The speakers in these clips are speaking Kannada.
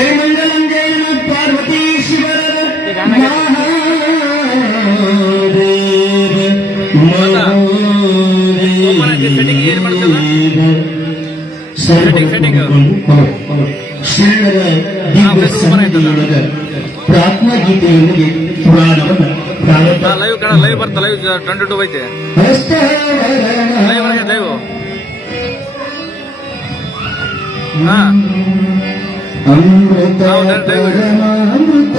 जयमंगलम जय नमः पार्वती शिवर ಶರಣರ ದಿವ್ಯ ಸನ್ನಿಧಿಯೊಳಗ ಪ್ರಾರ್ಥನಾ ಗೀತೆಯೊಂದಿಗೆ ಪುರಾಣವನ್ನು ಪ್ರಾರಂಭ. ಲೈವ್ ಬರ್ತಾ ಲೈವ್ 22 ಐತೆ ಲೈವ್ ಲೈವ್ ಅಮೃತ ಪರಮಾಮೃತ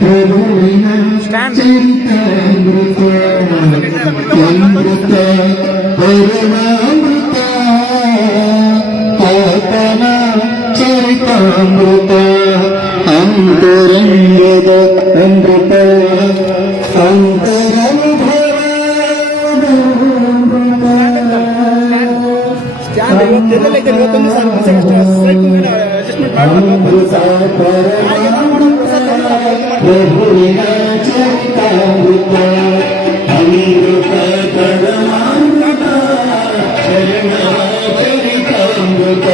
ಪ್ರಭುವಿನ ಚರಿತಾಮೃತ ಅಮೃತ ಪರಮಾಮೃತ ಆತನ ಚರಿತಾಮೃತ ಅಂತರಂಗದ ಅಮೃತ ಪ್ರಭುವಿನ ಚರಿತಾಮೃತ ಅಮೃತ ಪರಮಾಮೃತ ಶರಣ ಚರಿತಾಮೃತ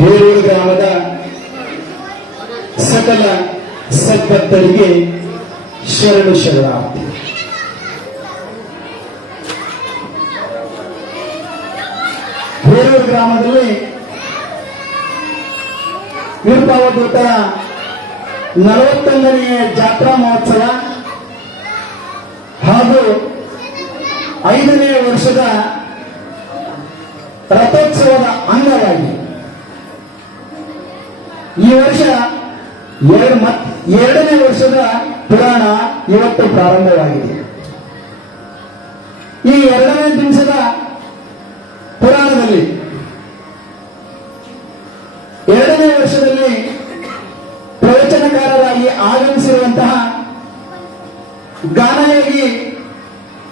ಹೇರೂರು ಗ್ರಾಮದ ಸಕಲ ಸದ್ಭಕ್ತರಿಗೆ ಶರಣು ಶರಣಾರ್ಥಿ. ಹೇರೂರು ಗ್ರಾಮದಲ್ಲಿ ವೀರಪಾವಧೂತರ 41ನೇ ಜಾತ್ರಾ ಮಹೋತ್ಸವ ಹಾಗೂ 5ನೇ ವರ್ಷದ ರಥೋತ್ಸವದ ಅಂಗವಾಗಿ ಈ ವರ್ಷ 2ನೇ ವರ್ಷದ ಪುರಾಣ ಇವತ್ತು ಪ್ರಾರಂಭವಾಗಿದೆ. ಈ 2ನೇ ದಿವಸದ ಪುರಾಣದಲ್ಲಿ 2ನೇ ವರ್ಷದಲ್ಲಿ ಪ್ರವಚನಕಾರರಾಗಿ ಆಗಮಿಸಿರುವಂತಹ ಗಾನಯೋಗಿ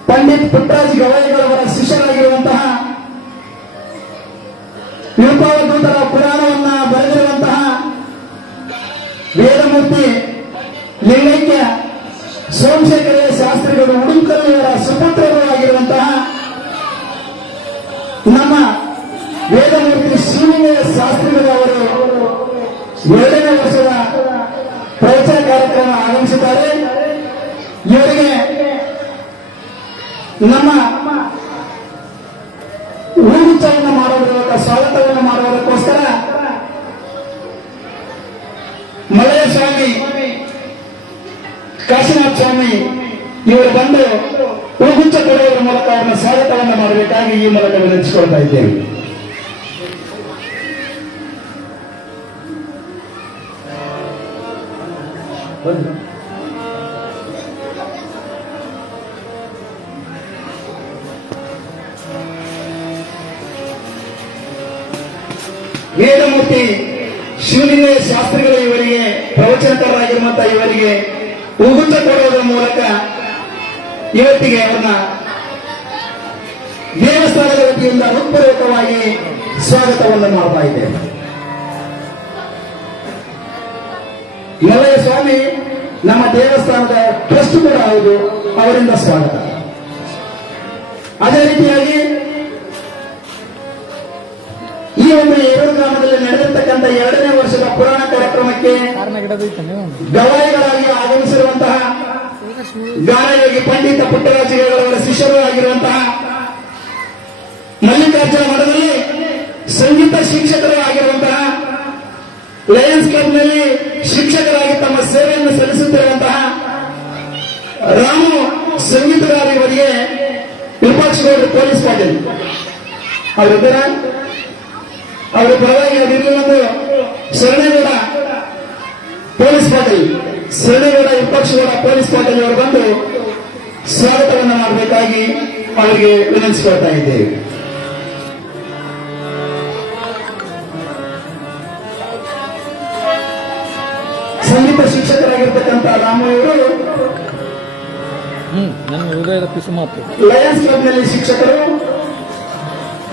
ಪಂಡಿತ್ ಪುಟ್ಟರಾಜ ಗವಾಯಿಗಳವರ ಶಿಷ್ಯರಾಗಿರುವಂತಹ ವೀರಪಾವಧೂತರ ಪುರಾಣವನ್ನ ಬರೆದಿರುವಂತಹ ವೇದಮೂರ್ತಿ ಲಿಂಗೈಕ್ಯ ಸೋಮಶೇಖರ ಶಾಸ್ತ್ರಿಗಳು ಉಡುಂಕಲ್ಲಿಯವರ ಸುಪುತ್ರರು ಆಗಿರುವಂತಹ ನಮ್ಮ ವೇದಮೂರ್ತಿ ಶ್ರೀಲಿಂಗಯ್ಯ ಶಾಸ್ತ್ರಿಗಳು ಅವರು 2ನೇ ವರ್ಷದ ಪ್ರವಚನ ಕಾರ್ಯಕ್ರಮ ಆಗಮಿಸಿದ್ದಾರೆ. ಇವರಿಗೆ ನಮ್ಮ ಊರುಚ್ಚವನ್ನು ಮಾಡುವುದಕ್ಕೆ ಸ್ವಾಗತವನ್ನು ಮಾಡುವುದಕ್ಕೋಸ್ಕರ ಮಲಯ ಸ್ವಾಮಿ ಕಾಶಿನಾಥ ಸ್ವಾಮಿ ಇವರು ಬಂದು ಹೂಗುಚ್ಚ ಕೊಡುವುದರ ಮೂಲಕ ಅವರನ್ನು ಸ್ವಾಗತವನ್ನು ಮಾಡಬೇಕಾಗಿ ಈ ಮೂಲಕ ವಿನಂತಿಸಿಕೊಳ್ತಾ ಇದ್ದೇವೆ. ವೇದಮೂರ್ತಿ ಶಿವಲಿಂಗಯ್ಯ ಶಾಸ್ತ್ರಿಗಳು ಇವರಿಗೆ ಪ್ರವಚನಕಾರರಾಗಿರುವಂತಹ ಇವರಿಗೆ ಹೂಗುಚ್ಚ ಕೊಡುವುದರ ಮೂಲಕ ಇವತ್ತಿಗೆ ಅವರನ್ನ ದೇವಸ್ಥಾನದ ವತಿಯಿಂದ ಹೃತ್ಪೂರ್ವಕವಾಗಿ ಸ್ವಾಗತವನ್ನು ಮಾಡ್ತಾ ಇದ್ದೇವೆ. ಮಲ್ಲಯ್ಯ ಸ್ವಾಮಿ ನಮ್ಮ ದೇವಸ್ಥಾನದ ಟ್ರಸ್ಟ್ ಕೂಡ ಹೌದು, ಅವರಿಂದ ಸ್ವಾಗತ. ಅದೇ ರೀತಿಯಾಗಿ ಈ ಒಂದು ಹೇರೂರು ಗ್ರಾಮದಲ್ಲಿ ನಡೆದಿರ್ತಕ್ಕಂಥ 2ನೇ ವರ್ಷದ ಪುರಾಣ ಕಾರ್ಯಕ್ರಮಕ್ಕೆ ಗವಾಯಿಗಳಾಗಿ ಆಗಮಿಸಿರುವಂತಹ ಗಾನಯೋಗಿ ಪಂಡಿತ ಪುಟ್ಟರಾಜಗೌಡರವರ ಶಿಷ್ಯರು ಆಗಿರುವಂತಹ ಮಲ್ಲಿಕಾರ್ಜುನ ಮಠದಲ್ಲಿ ಸಂಗೀತ ಶಿಕ್ಷಕರು ಆಗಿರುವಂತಹ ಲಯನ್ಸ್ ಕ್ಲಬ್ನಲ್ಲಿ ಶಿಕ್ಷಕರಾಗಿ ತಮ್ಮ ಸೇವೆಯನ್ನು ಸಲ್ಲಿಸುತ್ತಿರುವಂತಹ ರಾಮು ಸಂಗೀತಗಾರ ಇವರಿಗೆ ವಿಪಕ್ಷಗೌಡರು ಪೊಲೀಸ್ ಪಾಟೀಲ್ ಅವರಿದ್ದರ ಅವರ ಪರವಾಗಿ ಅವರಿಲ್ಲೊಂದು ಶರಣೇಗೌಡ ಪೊಲೀಸ್ ಪಾಟೀಲ್ ಶರಣೇಗೌಡ ವಿಪಕ್ಷಗೌಡ ಪೊಲೀಸ್ ಪಾಟೀಲ್ ಅವರು ಬಂದು ಸ್ವಾಗತವನ್ನು ಮಾಡಬೇಕಾಗಿ ಅವರಿಗೆ ವಿನಂತಿಸಿಕೊಳ್ತಾ ಇದ್ದೇವೆ. ಸಂಗೀತ ಶಿಕ್ಷಕರಾಗಿರ್ತಕ್ಕಂಥ ರಾಮು ಇವರು ಲಯನ್ಸ್ ಕ್ಲಬ್ನಲ್ಲಿ ಶಿಕ್ಷಕರು,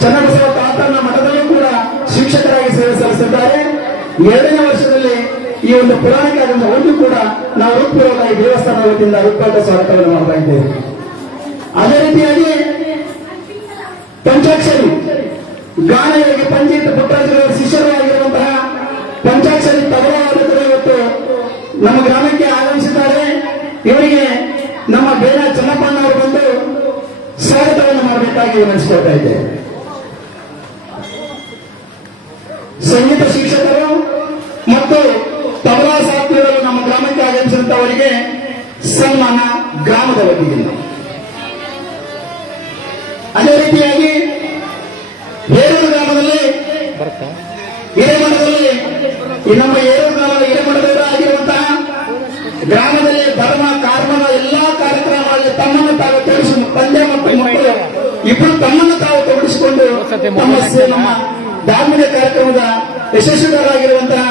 ಚನ್ನಬಸವ ತಾತನ ಮಠದಲ್ಲೂ ಕೂಡ ಶಿಕ್ಷಕರಾಗಿ ಸೇವೆ ಸಲ್ಲಿಸಿದ್ದಾರೆ. 2ನೇ ವರ್ಷದಲ್ಲಿ ಈ ಒಂದು ಪುರಾಣ ಕಾರ್ಯಕ್ರಮವನ್ನು ಕೂಡ ನಾವು ಹೃತ್ಪೂರ್ವಕವಾಗಿ ದೇವಸ್ಥಾನದ ವತಿಯಿಂದ ಹೃತ್ಪೂರ್ವಕ ಸ್ವಾಗತವನ್ನು ಮಾಡ್ತಾ ಇದ್ದೇವೆ. ಅದೇ ರೀತಿಯಾಗಿ ಪಂಚಾಕ್ಷರಿ ಗಾನಯೋಗಿ ಪಂಡಿತ ಪುಟ್ಟರಾಜರ ಶಿಷ್ಯರು ಆಗಿರುವಂತಹ ಪಂಚಾಕ್ಷರಿ ತಬಲಾವಾದಕರು ಇವತ್ತು ನಮ್ಮ ಗ್ರಾಮಕ್ಕೆ ಆಗಮಿಸಿದ್ದಾರೆ. ಇವರಿಗೆ ನಮ್ಮ ಬೇಡ ಚನ್ನಪ್ಪನವರು ಬಂದು ಸ್ವಾಗತವನ್ನು ಮಾಡಬೇಕಾಗಿ ವಿನಂತಿಸಿಕೊಳ್ತಾ ಇದ್ದೇವೆ. ಸಂಗೀತ ಶಿಕ್ಷಕರು ಮತ್ತು ತಬಲಾ ಸಾಹಿತ್ಯಗಳು ನಮ್ಮ ಗ್ರಾಮಕ್ಕೆ ಆಗಮಿಸಿದಂತವರಿಗೆ ಸನ್ಮಾನ ಗ್ರಾಮದ ವತಿಯಿಂದ. ಅದೇ ರೀತಿಯಾಗಿ ಹೇರೂರು ಗ್ರಾಮದಲ್ಲಿ ಹಿರೇಮಠದಲ್ಲಿ ನಮ್ಮ ಹೇರೂರು ಗ್ರಾಮದ ಹಿರೇಮಠದವರು ಆಗಿರುವಂತಹ ಗ್ರಾಮದಲ್ಲಿ ಧರ್ಮ ಕಾರ್ಮದ ಎಲ್ಲಾ ಕಾರ್ಯಕ್ರಮಗಳಲ್ಲಿ ತಮ್ಮನ್ನು ತಾವು ತೋರಿಸಿ ತಂದೆ ಮತ್ತು ಮಕ್ಕಳು ಇಬ್ಬರು ತಮ್ಮನ್ನು ತಾವು ತೊಡಗಿಸಿಕೊಂಡು ನಮ್ಮ ಧಾರ್ಮಿಕ ಕಾರ್ಯಕ್ರಮದ ಯಶಸ್ವಿಗಳಾಗಿರುವಂತಹ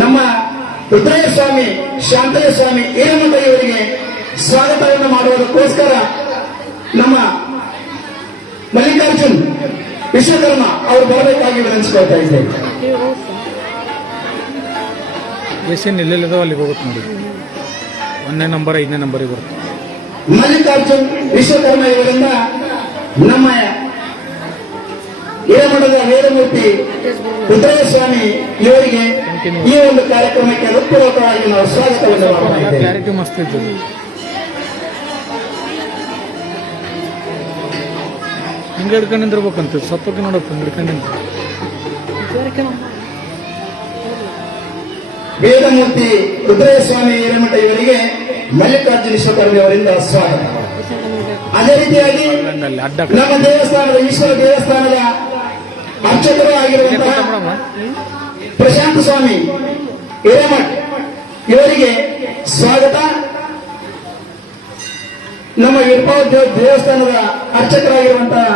ನಮ್ಮ ರುದ್ರಯ್ಯ ಸ್ವಾಮಿ ಶಾಂತಯ್ಯ ಸ್ವಾಮಿ ಹಿರೇಮಠ ಇವರಿಗೆ ಸ್ವಾಗತವನ್ನು ಮಾಡುವುದಕ್ಕೋಸ್ಕರ ನಮ್ಮ ಮಲ್ಲಿಕಾರ್ಜುನ್ ವಿಶ್ವಕರ್ಮ ಅವರು ಬರಬೇಕಾಗಿ ವಿನಂತಿಸಿಕೊಳ್ತಾ ಇದ್ದೇವೆ. ಎಲ್ಲೆಲ್ಲದೋ ಅಲ್ಲಿಗೆ ಹೋಗುತ್ತೆ ನೋಡಿ, 1ನೇ ನಂಬರ್ 5ನೇ ನಂಬರಿಗೆ ಬರುತ್ತೆ. ಮಲ್ಲಿಕಾರ್ಜುನ್ ವಿಶ್ವಕರ್ಮ ಇವರಿಂದ ನಮ್ಮ ಹಿರೇಮಠದ ವೇದಮೂರ್ತಿ ರುದ್ರಯ್ಯ ಸ್ವಾಮಿ ಇವರಿಗೆ ಈ ಒಂದು ಕಾರ್ಯಕ್ರಮಕ್ಕೆ ಹೃತ್ಪೂರ್ವಕವಾಗಿ ನಾವು ಸ್ವಾಗತವನ್ನು ಮಾಡ್ತಾ ಇದ್ದೇವೆ. ಕ್ಲಾರಿಟಿ ಮಸ್ತ್ ಇರ್ತದೆ. ಹಿಂಗೆ ಹಿಡ್ಕೊಂಡು ನಿಂದಿರ್ಬೇಕಂತ ಸಪ್ಪಕ್ಕೆ ನೋಡಪ್ಪ ಹಿಡ್ಕೊಂಡು ನಿಂತು. ವೇದಮೂರ್ತಿ ರುದ್ರಯ್ಯ ಸ್ವಾಮಿ ಹಿರೇಮಠ ಇವರಿಗೆ ಮಲ್ಲಿಕಾರ್ಜುನ ವಿಶ್ವಕರ್ಮಿ ಅವರಿಂದ ಸ್ವಾಗತ. ಅದೇ ರೀತಿಯಾಗಿ ನಮ್ಮ ದೇವಸ್ಥಾನದ ಈಶ್ವರ ದೇವಸ್ಥಾನದ ಅರ್ಚಕರು ಆಗಿರುವಂತಹ ಪ್ರಶಾಂತ್ ಸ್ವಾಮಿ ಹಿರೇಮಠ ಇವರಿಗೆ ಸ್ವಾಗತ. ನಮ್ಮ ವಿರ್ಪಾವ್ ದೇವಸ್ಥಾನದ ಅರ್ಚಕರಾಗಿರುವಂತಹ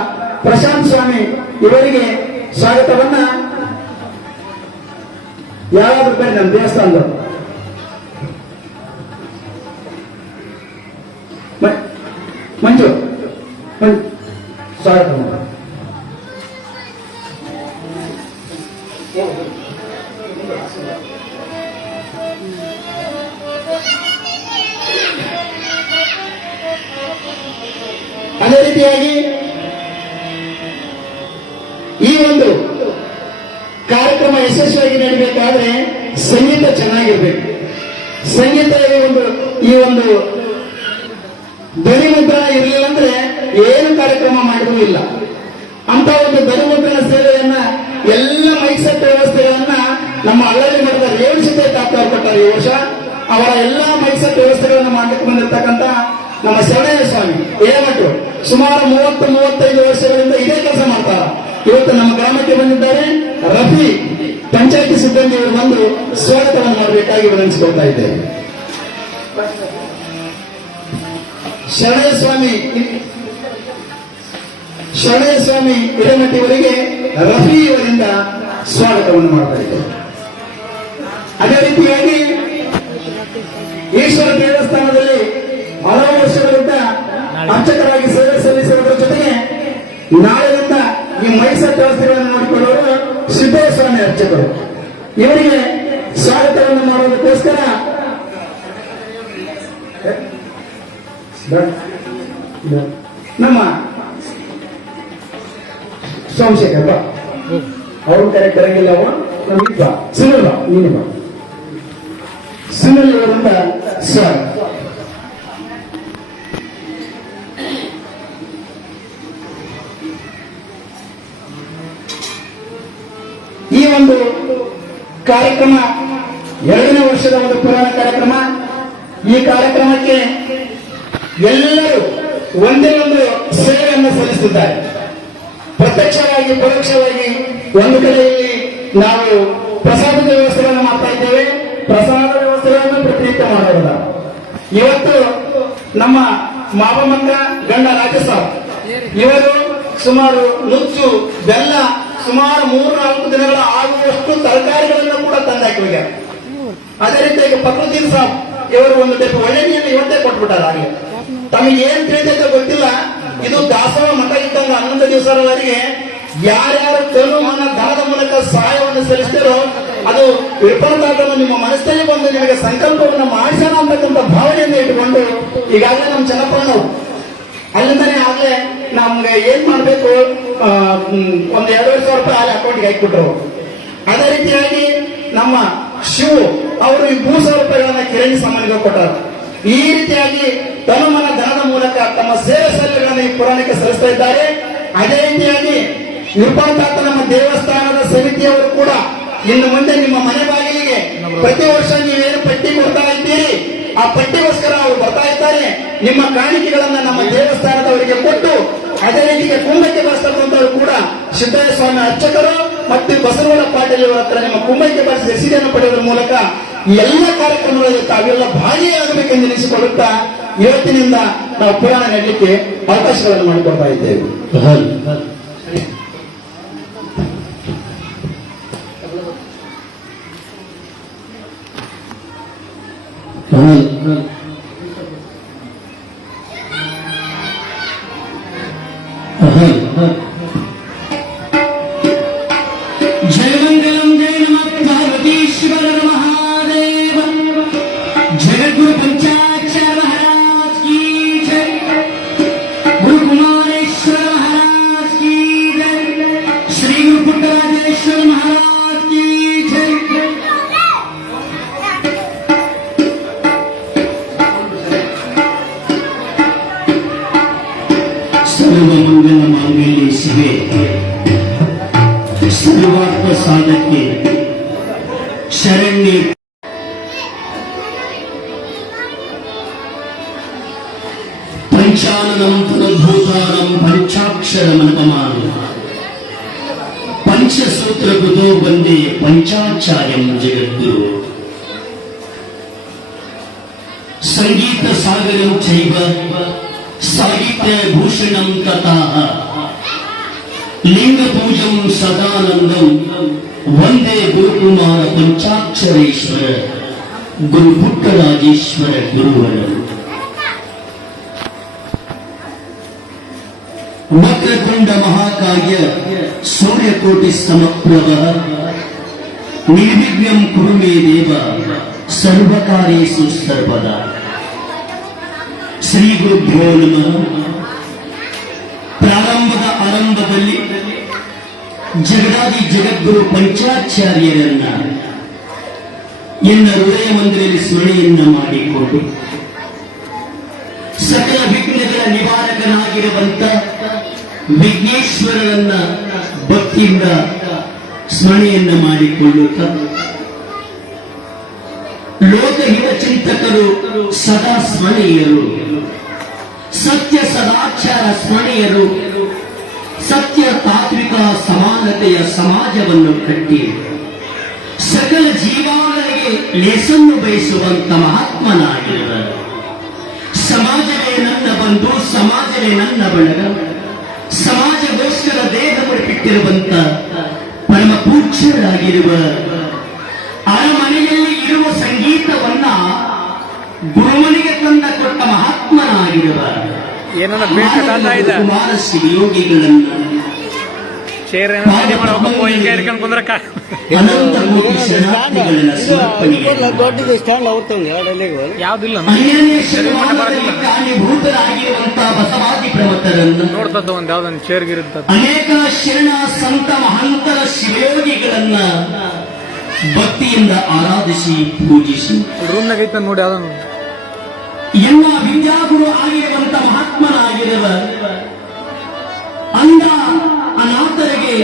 ಪ್ರಶಾಂತ್ ಸ್ವಾಮಿ ಇವರಿಗೆ ಸ್ವಾಗತವನ್ನ ಯಾರಾದ್ರೂ ಬೇರೆ ನಮ್ಮ ದೇವಸ್ಥಾನದ ಮಂಜು ಸ್ವಾಗತ. ಅದೇ ರೀತಿಯಾಗಿ ಈ ಒಂದು ಕಾರ್ಯಕ್ರಮ ಯಶಸ್ವಿಯಾಗಿ ನಡೀಬೇಕಾದ್ರೆ ಸಂಗೀತ ಚೆನ್ನಾಗಿರ್ಬೇಕು. ಸಂಗೀತ ಈ ಒಂದು ಧ್ವನಿ ಮುದ್ರಣ ಇರಲಿಲ್ಲ ಅಂದ್ರೆ ಏನು ಕಾರ್ಯಕ್ರಮ ಮಾಡಿದ್ರೂ ಇಲ್ಲ. ಅಂತ ಒಂದು ಧ್ವನಿ ಮುದ್ರಣ ಸೇವೆಯನ್ನ ಎಲ್ಲ ಮೈಕ್ ಸೆಟ್ ವ್ಯವಸ್ಥೆಗಳನ್ನ ನಮ್ಮ ಅಲ್ಲಲ್ಲಿ ಮಾಡಿದ ರೇವಣಸಿದ್ದೆ ತಾತ್ವಾರ ಕೊಟ್ಟಾರೆ. ಈ ವರ್ಷ ಅವರ ಎಲ್ಲಾ ಮೈಕ್ ಸೆಟ್ ವ್ಯವಸ್ಥೆಗಳನ್ನ ಮಾಡ್ಲಿಕ್ಕೆ ಬಂದಿರತಕ್ಕಂತ ನಮ್ಮ ಶರಣಯ್ಯ ಸ್ವಾಮಿ ಹಿರೇಮಠರು ಸುಮಾರು 30-35 ವರ್ಷಗಳಿಂದ ಇದೇ ಕೆಲಸ ಮಾಡ್ತಾರ. ಇವತ್ತು ನಮ್ಮ ಗ್ರಾಮಕ್ಕೆ ಬಂದಿದ್ದಾರೆ. ರಫಿ ಪಂಚಾಯತಿ ಸಿಬ್ಬಂದಿ ಅವರು ಬಂದು ಸ್ವಾಗತವನ್ನು ಮಾಡಬೇಕಾಗಿ ವಿನಂತಿಸಿಕೊಳ್ತಾ ಇದ್ದೇವೆ. ಶರಣಯ್ಯ ಸ್ವಾಮಿ ಹಿರೇಮಠ ಇವರಿಗೆ ರಫಿ ಇವರಿಂದ ಸ್ವಾಗತವನ್ನು ಮಾಡ್ತಾ ಇದ್ದೇವೆ. ಅದೇ ರೀತಿಯಾಗಿ ಈಶ್ವರ ದೇವಸ್ಥಾನದಲ್ಲಿ ಹಲವು ವರ್ಷಗಳಿಂದ ಅರ್ಚಕರಾಗಿ ಸೇವೆ ಸಲ್ಲಿಸುವುದರ ಜೊತೆಗೆ ನಾಳೆಯಿಂದ ಈ ಮೈಸೂರು ವ್ಯವಸ್ಥೆಗಳನ್ನು ನೋಡಿಕೊಳ್ಳುವರು ಸಿದ್ದೇಶ್ವರ ಸ್ವಾಮಿ ಅರ್ಚಕರು. ಇವರಿಗೆ ಸ್ವಾಗತವನ್ನು ಮಾಡುವುದಕ್ಕೋಸ್ಕರ ನಮ್ಮ ಸೋಮಶೇಖರ್ ಬಾ, ಅವರು ಕರೆಕ್ಟ್ ಬರಂಗಿಲ್ಲ. ಅವ ನಮ್ಗೆ ಬಾ, ಸುನಿಲ್ ಬಾ, ನೀನು ಬಾ. ಸುನಿಲ್ ಇವರಿಂದ ಸ್ವಾಗತ. ಈ ಒಂದು ಕಾರ್ಯಕ್ರಮ 2ನೇ ವರ್ಷದ ಒಂದು ಪುರಾಣ ಕಾರ್ಯಕ್ರಮ. ಈ ಕಾರ್ಯಕ್ರಮಕ್ಕೆ ಎಲ್ಲರೂ ಒಂದೇ ಒಂದು ಸೇವೆಯನ್ನು ಸಲ್ಲಿಸುತ್ತಿದ್ದಾರೆ. ಪ್ರತ್ಯಕ್ಷವಾಗಿ ಪರೋಕ್ಷವಾಗಿ ಒಂದು ಕಡೆಯಲ್ಲಿ ನಾವು ಪ್ರಸಾದದ ವ್ಯವಸ್ಥೆಗಳನ್ನು ಮಾಡ್ತಾ ಇದ್ದೇವೆ. ಪ್ರಸಾದ ವ್ಯವಸ್ಥೆಗಳನ್ನು ಪ್ರತಿನಿತ್ಯ ಮಾಡೋದಿಲ್ಲ. ಇವತ್ತು ನಮ್ಮ ಮಾವಮಕ್ಕ ಗಂಡ ರಾಜಸಾಬ್ ಇವರು ಸುಮಾರು ನುಚ್ಚು ಬೆಲ್ಲ ಸುಮಾರು 3-4 ದಿನಗಳ ಆಗುವಷ್ಟು ತರಕಾರಿಗಳನ್ನು ಕೂಡ ತಂದಾಕಿ ಹೋಗ್ಯಾರ. ಅದೇ ರೀತಿಯಾಗಿ ಫಕ್ರುದ್ದೀನ್ ಸಾಬ್ ಇವರು ಒಂದು ಟೈಪ್ ಒಳ್ಳೆಯನ್ನು ಇವತ್ತೇ ಕೊಟ್ಬಿಟ್ಟಾರ. ಹಾಗೆ ತಮಗೆ ಏನ್ ತಿಳಿದೈತೆ ಗೊತ್ತಿಲ್ಲ. ಇದು ದಾಸೋಹ ಮಠ ಇದ್ದಂಗ 11 ದಿವಸದವರೆಗೆ ಯಾರ್ಯಾರು ತನು ಮನ ದಾನದ ಮೂಲಕ ಸಹಾಯವನ್ನು ಸಲ್ಲಿಸ್ತಾರೋ ಅದು ವಿಫಲತಾದನ್ನು ನಿಮ್ಮ ಮನಸ್ಸಲ್ಲಿ ಬಂದು ನಿಮಗೆ ಸಂಕಲ್ಪವನ್ನು ಮಾಡಿಸೋಣ ಅಂತಕ್ಕಂಥ ಭಾವನೆಯನ್ನು ಇಟ್ಟುಕೊಂಡು ಈಗಾಗಲೇ ನಮ್ಮ ಚನ್ನಪ್ಪನವರು ಅಲ್ಲಿಂದನೇ ಆಗ್ಲೇ ನಮ್ಗೆ ಏನ್ ಮಾಡ್ಬೇಕು ಒಂದು 2,500 ರೂಪಾಯಿ ಅಲ್ಲಿ ಅಕೌಂಟ್ಗೆ ಹಾಕಿಬಿಟ್ರು. ಅದೇ ರೀತಿಯಾಗಿ ನಮ್ಮ ಶಿವು ಅವರು ಈ 3,000 ರೂಪಾಯಿಗಳನ್ನ ಕಿರಣಿ ಸಾಮಾನ್ಯವಾಗಿ ಕೊಟ್ಟರು. ಈ ರೀತಿಯಾಗಿ ತನುಮನ ಧನದ ಮೂಲಕ ತಮ್ಮ ಸೇವೆ ಸಲ್ಲಿಗಳನ್ನು ಈ ಪುರಾಣಕ್ಕೆ ಸಲ್ಲಿಸ್ತಾ ಇದ್ದಾರೆ. ಅದೇ ರೀತಿಯಾಗಿ ವಿರೂಪಾಕ್ಷ ನಮ್ಮ ದೇವಸ್ಥಾನದ ಸಮಿತಿಯವರು ಕೂಡ ಇನ್ನು ಮುಂದೆ ನಿಮ್ಮ ಮನೆ ಬಾಗಿಲಿಗೆ ಪ್ರತಿ ವರ್ಷ ನೀವೇನು ಪಟ್ಟಿ ಕೊಡ್ತಾ ಇದ್ದೀರಿ ಆ ಪಟ್ಟಿಗೋಸ್ಕರ ಅವರು ಬರ್ತಾ ಇದ್ದಾರೆ. ನಿಮ್ಮ ಕಾಣಿಕೆಗಳನ್ನ ನಮ್ಮ ದೇವಸ್ಥಾನದವರಿಗೆ ಕೊಟ್ಟು ಅದೇ ರೀತಿಗೆ ಕುಂಭಕ್ಕೆ ಬರ್ತಕ್ಕಂಥವ್ರು ಕೂಡ ಸಿದ್ದಯ್ಯ ಸ್ವಾಮಿ ಅರ್ಚಕರು ಮತ್ತು ಬಸವಗೌಡ ಪಾಟೀಲ್ ಅವರ ಹತ್ರ ನಿಮ್ಮ ಕುಂಭಕ್ಕೆ ಬರೆಸಿ ರಸೀದಿಯನ್ನು ಪಡೆಯುವುದರ ಮೂಲಕ ಎಲ್ಲ ಕಾರ್ಯಕ್ರಮಗಳಲ್ಲಿ ತಾವೆಲ್ಲ ಭಾಗಿಯಾಗಬೇಕೆಂದು ಎನಿಸಿಕೊಳ್ಳುತ್ತಾ ಇವತ್ತಿನಿಂದ ನಾವು ಪುರಾಣ ನೀಡಲಿಕ್ಕೆ ಅವಕಾಶಗಳನ್ನು ಮಾಡಿಕೊಡ್ತಾ ಇದ್ದೇವೆ. जय मंगलम जय नमः पार्वतीश्वर महादेव जय गुरु पंचाक्षर महाराज की जय गुरु कुमारेश्वर महाराज की जय श्री ಸರ್ವ ಮಂಗಲ ಮಾಂಗಲ್ಯ ಶಿವೆ ಸರ್ವಾತ್ಮ ಸಾಧಕ್ಕೆ ಶರಣ್ಯ ಪಂಚಾನನಂ ತದ್ಭೂತಾನಂ ಪಂಚಾಕ್ಷರಮನಪಮಾನ ಪಂಚಸೂತ್ರ ಕೃತೋ ಬಂದೇ ಪಂಚಾಚಾರ್ಯಂ ಜಗದ್ಗುರು ಸಂಗೀತ ಸಾಗರಂ ಚೈವ ಸಾಹಿತ್ಯ ಭೂಷಣಂ ತಥಾ ಲಿಂಗ ಪೂಜಂ ಸದಾನಂದಂ ವಂದೇ ಗುರುಕುಮಾರ ಪಂಚಾಕ್ಷರೇಶ್ವರ ಗುರು ಪುಟ್ಟರಾಜೇಶ್ವರ ಗುರುವರರು ವಕ್ರತುಂಡ ಮಹಾಕಾಯ ಸೂರ್ಯಕೋಟಿ ಸಮಪ್ರಭ ನಿರ್ವಿಘ್ನಂ ಕುರು ಮೇ ದೇವ ಸರ್ವಕಾರ್ಯೇಷು ಸರ್ವದಾ. ಶ್ರೀ ಗುರುಭ್ಯೋ ನಮಃ. ಪ್ರಾರಂಭದ ಆರಂಭದಲ್ಲಿ ಜಗದಾದಿ ಜಗದ್ಗುರು ಪಂಚಾಚಾರ್ಯರನ್ನ ಎನ್ನ ಹೃದಯ ಮಂದಿರದಲ್ಲಿ ಸ್ಮರಣೆಯನ್ನ ಮಾಡಿಕೊಂಡು ಸಕಲ ವಿಘ್ನಗಳ ನಿವಾರಕನಾಗಿರುವಂತ ವಿಘ್ನೇಶ್ವರರನ್ನ ಭಕ್ತಿಯಿಂದ ಸ್ಮರಣೆಯನ್ನ ಮಾಡಿಕೊಳ್ಳುತ್ತಾ ಲೋಕಹಿತ ಚಿಂತಕರು ಸದಾ ಸ್ಮರಣೀಯರು, ಸತ್ಯ ಸದಾಚಾರ ಸ್ಮರಣೀಯರು, ಸತ್ಯ ತಾತ್ವಿಕ ಸಮಾನತೆಯ ಸಮಾಜವನ್ನು ಕಟ್ಟಿ ಸಕಲ ಜೀವಾಗಳಿಗೆ ಲೇಸನ್ನು ಬಯಸುವಂತ ಮಹಾತ್ಮನಾಗಿರುವರು. ಸಮಾಜವೇ ನನ್ನ ಬಂಧು, ಸಮಾಜವೇ ನನ್ನ ಬಳಗ, ಸಮಾಜಗೋಸ್ಕರ ದೇಹ ಬಿಟ್ಟಿರುವಂತ ಪರಮ ಪೂಜ್ಯರಾಗಿರುವ ಅರಮನೆಯಲ್ಲಿ ಇರುವ ಸಂಗೀತವನ್ನ ಗುರುಮನಿಗೆ ತಂದ ಕೊಟ್ಟ ಮಹಾತ್ಮನಾಗಿರುವ ಏನನ್ನ ಬೇಕಾದ ಇದೆ ಕುಮಾರ ಶಿವಯೋಗಿಗಳನ್ನ ಅನಂತ ಕೋಟಿ ಶರಣಾರ್ಥಿಗಳನ್ನ ಸಮರ್ಪಣೆಗೆ ಯಾವ್ದಿಲ್ಲ ಅನ್ಯನ್ಯ ಶರಣಾರ್ಥಿಗಳಿಗೆ ಕಾರಣೀಭೂತರಾಗಿರುವಂತಹ ಬಸವಾದಿ ಪ್ರಮತರನ್ನು ನೋಡ್ತದ ಒಂದ್ ಯಾವ್ದೊಂದು ಚೇರ್ಗಿರುತ್ತ ಅನೇಕ ಶರಣ ಸಂತ ಮಹಂತರ ಶಿವಯೋಗಿಗಳನ್ನ ಭಕ್ತಿಯಿಂದ ಆರಾಧಿಸಿ ಪೂಜಿಸಿ ರೂಮ್ನಾಗ ಐತ ನೋಡಿ ಯಾವ್ದೊಂದು ಎಲ್ಲ ವಿದ್ಯಾಗುರು ಆಗಿರುವಂತ ಮಹಾತ್ಮನಾಗಿರುವ ಅಂಧ ಅನಾಥರಿಗೆ